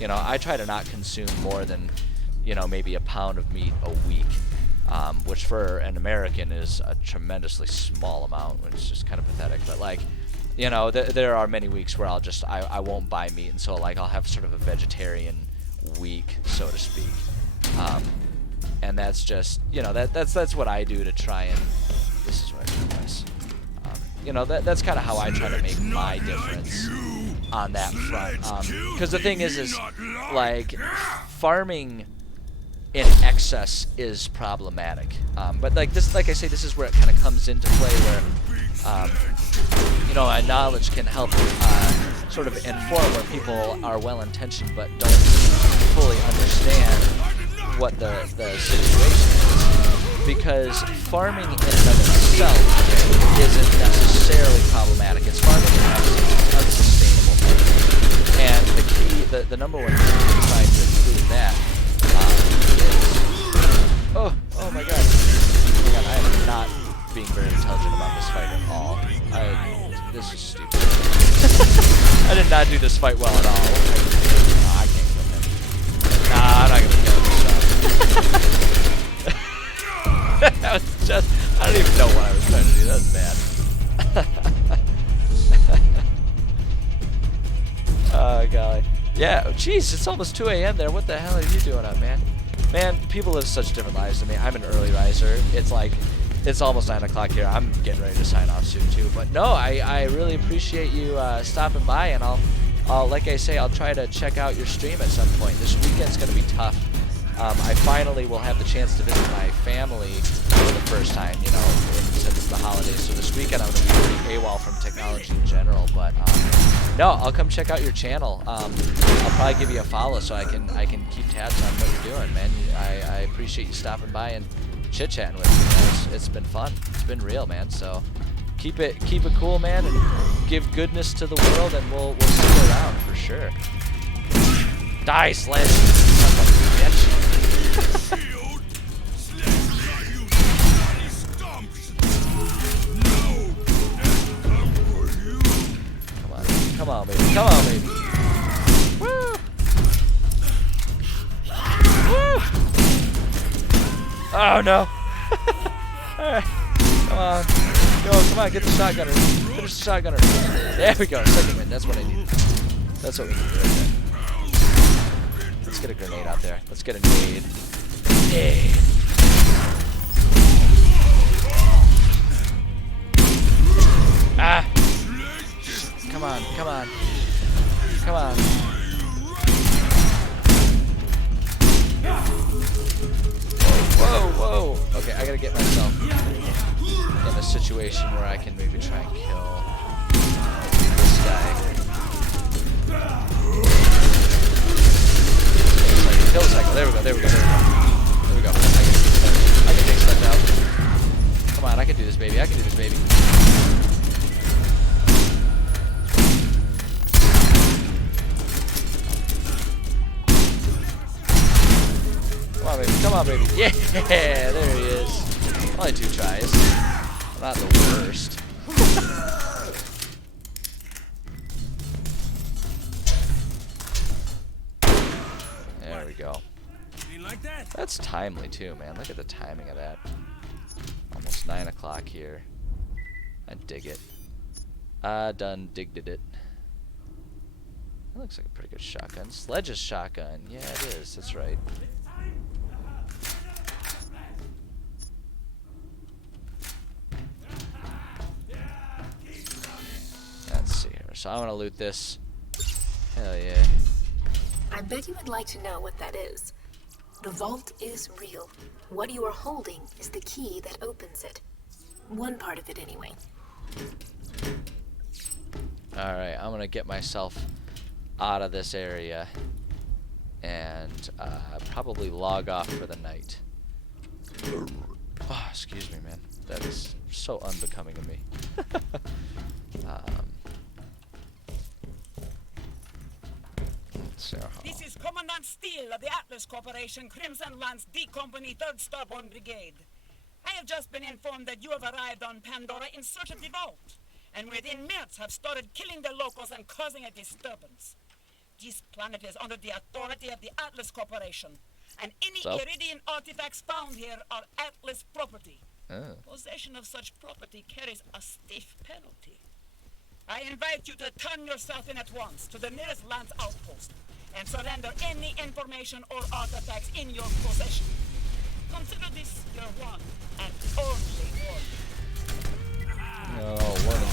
I try to not consume more than, maybe a pound of meat a week. Which for an American is a tremendously small amount, which is just kind of pathetic. But like, there are many weeks where I won't buy meat, and so like I'll have sort of a vegetarian week, so to speak. And that's just, that's what I do to try and, this is what I do, guys. you know, that's kind of how I try to make my difference on that front. Because the thing is like farming in excess is problematic. But like this, like I say, this is where it kind of comes into play, where you know, my knowledge can help sort of inform where people are well-intentioned but don't fully understand what the situation is. Because farming in and of itself isn't necessarily problematic. It's farming in unsustainable thing. And the key, the number one key to trying to improve that is... Oh my god. Oh my god, I am not being very intelligent about this fight at all. This is stupid. I did not do this fight well at all. I can't kill him. Nah, I'm not gonna kill him this shot. That was just, I don't even know what I was trying to do. That was bad. Oh golly. Yeah, jeez, it's almost 2 a.m. there. What the hell are you doing up, man? Man, people live such different lives than me. I'm an early riser. It's like, it's almost 9 o'clock here. I'm getting ready to sign off soon too. But no, I really appreciate you stopping by, and I'll like I say, I'll try to check out your stream at some point. This weekend's gonna be tough. I finally will have the chance to visit my family for the first time, you know, since it's the holidays. So this weekend I'm gonna be pretty AWOL from technology in general. But no, I'll come check out your channel. I'll probably give you a follow so I can keep tabs on what you're doing, man. I appreciate you stopping by and chit-chatting with me. It's been fun. It's been real, man. So keep it cool, man, and give goodness to the world, and we'll see you around for sure. Die, Sledge! Son of a bitch. Come on, baby. Come on, baby. Woo! Woo! Oh no! Alright, come on. Come on, get the shotgunner. Finish the shotgunner. There we go, second win. That's what I need. That's what we need right there. Let's get a grenade out there. Let's get a nade. Nade. Ah! Come on, come on. Come on. Whoa, whoa. Okay, I gotta get myself in a situation where I can maybe try and kill this guy. Kill the cycle. There we go, there we go, there we go. There we go. I can take stuff out. Come on, I can do this, baby. I can do this, baby. Come on, baby. Come on, baby. Yeah, there he is. Only 2 tries. Not the worst. There we go. That's timely too, man. Look at the timing of that. Almost 9 o'clock here. I dig it. Done digged it. That looks like a pretty good shotgun. Sledge's shotgun. Yeah, it is. That's right. Let's see here. So I'm gonna loot this. Hell yeah. I bet you would like to know what that is. The vault is real. What you are holding is the key that opens it. One part of it, anyway. Alright, I'm gonna get myself out of this area and probably log off for the night. Oh, excuse me, man. That is so unbecoming of me. This is Commandant Steele of the Atlas Corporation, Crimson Lance D Company, 3rd Starborn Brigade. I have just been informed that you have arrived on Pandora in search of the vault, and within minutes have started killing the locals and causing a disturbance. This planet is under the authority of the Atlas Corporation, and any Iridian artifacts found here are Atlas property. Oh. Possession of such property carries a stiff penalty. I invite you to turn yourself in at once to the nearest Lance outpost and surrender any information or artifacts in your possession. Consider this your one and only warning. No, warning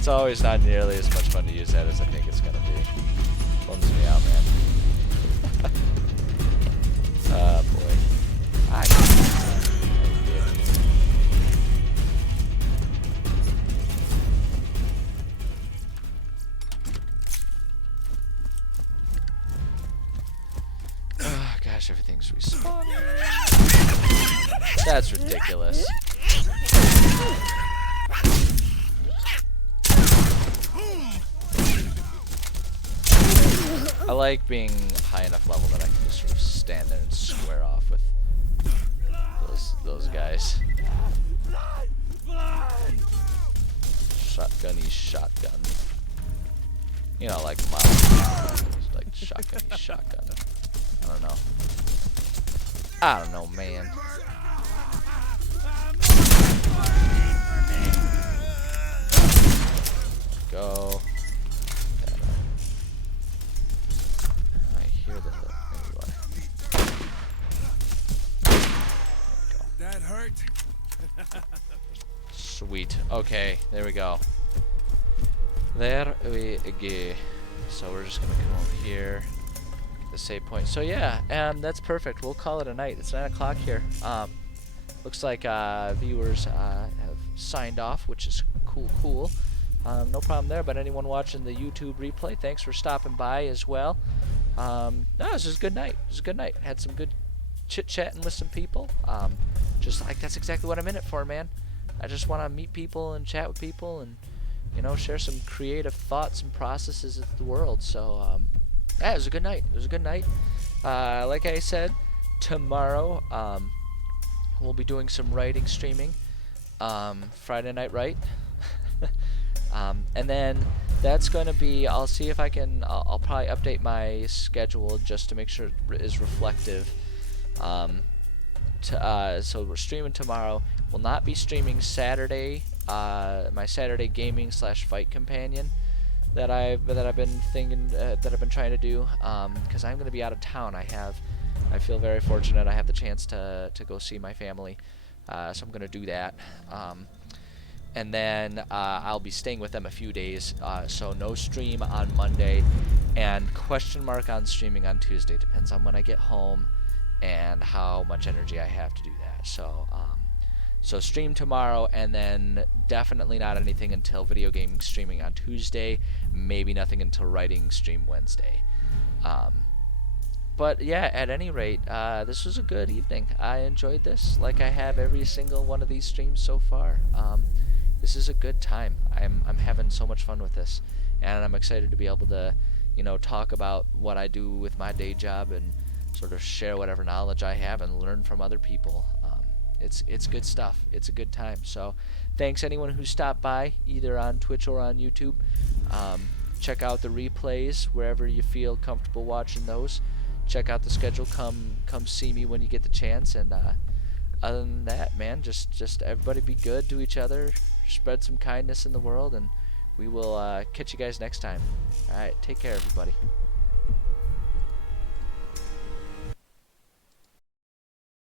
It's always not nearly as much fun to use that as I think it's gonna be. Bums me out, man. Oh boy. Oh gosh, everything's respawning. That's ridiculous. I like being high enough level that I can just sort of stand there and square off with those guys. Shotgunny shotgun. You know, like mild, like shotgunny shotgun. I don't know, man. Go. I hear the. That hurt. Sweet. Okay, there we go. There we go. So we're just gonna come over here. The save point. So yeah, that's perfect. We'll call it a night. It's 9 o'clock here. Looks like viewers have signed off, which is cool. No problem there. But anyone watching the YouTube replay, thanks for stopping by as well. No, this was a good night. It was a good night. Had some good chit-chatting with some people. Just like that's exactly what I'm in it for, man. I just want to meet people and chat with people and, you know, share some creative thoughts and processes of the world. So, yeah, it was a good night. It was a good night. Like I said, tomorrow we'll be doing some writing streaming. Friday Night Write. And then that's going to be, I'll see if I can, I'll probably update my schedule just to make sure it is reflective. So we're streaming tomorrow. We'll not be streaming Saturday, my Saturday gaming / fight companion that I've been thinking that I've been trying to do, because I'm going to be out of town. I feel very fortunate. I have the chance to go see my family, so I'm going to do that. And then I'll be staying with them a few days, so no stream on Monday, and question mark on streaming on Tuesday. Depends on when I get home and how much energy I have to do that. So stream tomorrow, and then definitely not anything until video gaming streaming on Tuesday. Maybe nothing until writing stream Wednesday. But yeah, at any rate, this was a good evening. I enjoyed this, like I have every single one of these streams so far. This is a good time. I'm having so much fun with this, and I'm excited to be able to, you know, talk about what I do with my day job and sort of share whatever knowledge I have and learn from other people. It's good stuff. It's a good time. So thanks anyone who stopped by, either on Twitch or on YouTube. Check out the replays wherever you feel comfortable watching those. Check out the schedule. Come see me when you get the chance. And other than that, man, just everybody be good to each other. Spread some kindness in the world, and we will catch you guys next time. All right, take care, everybody.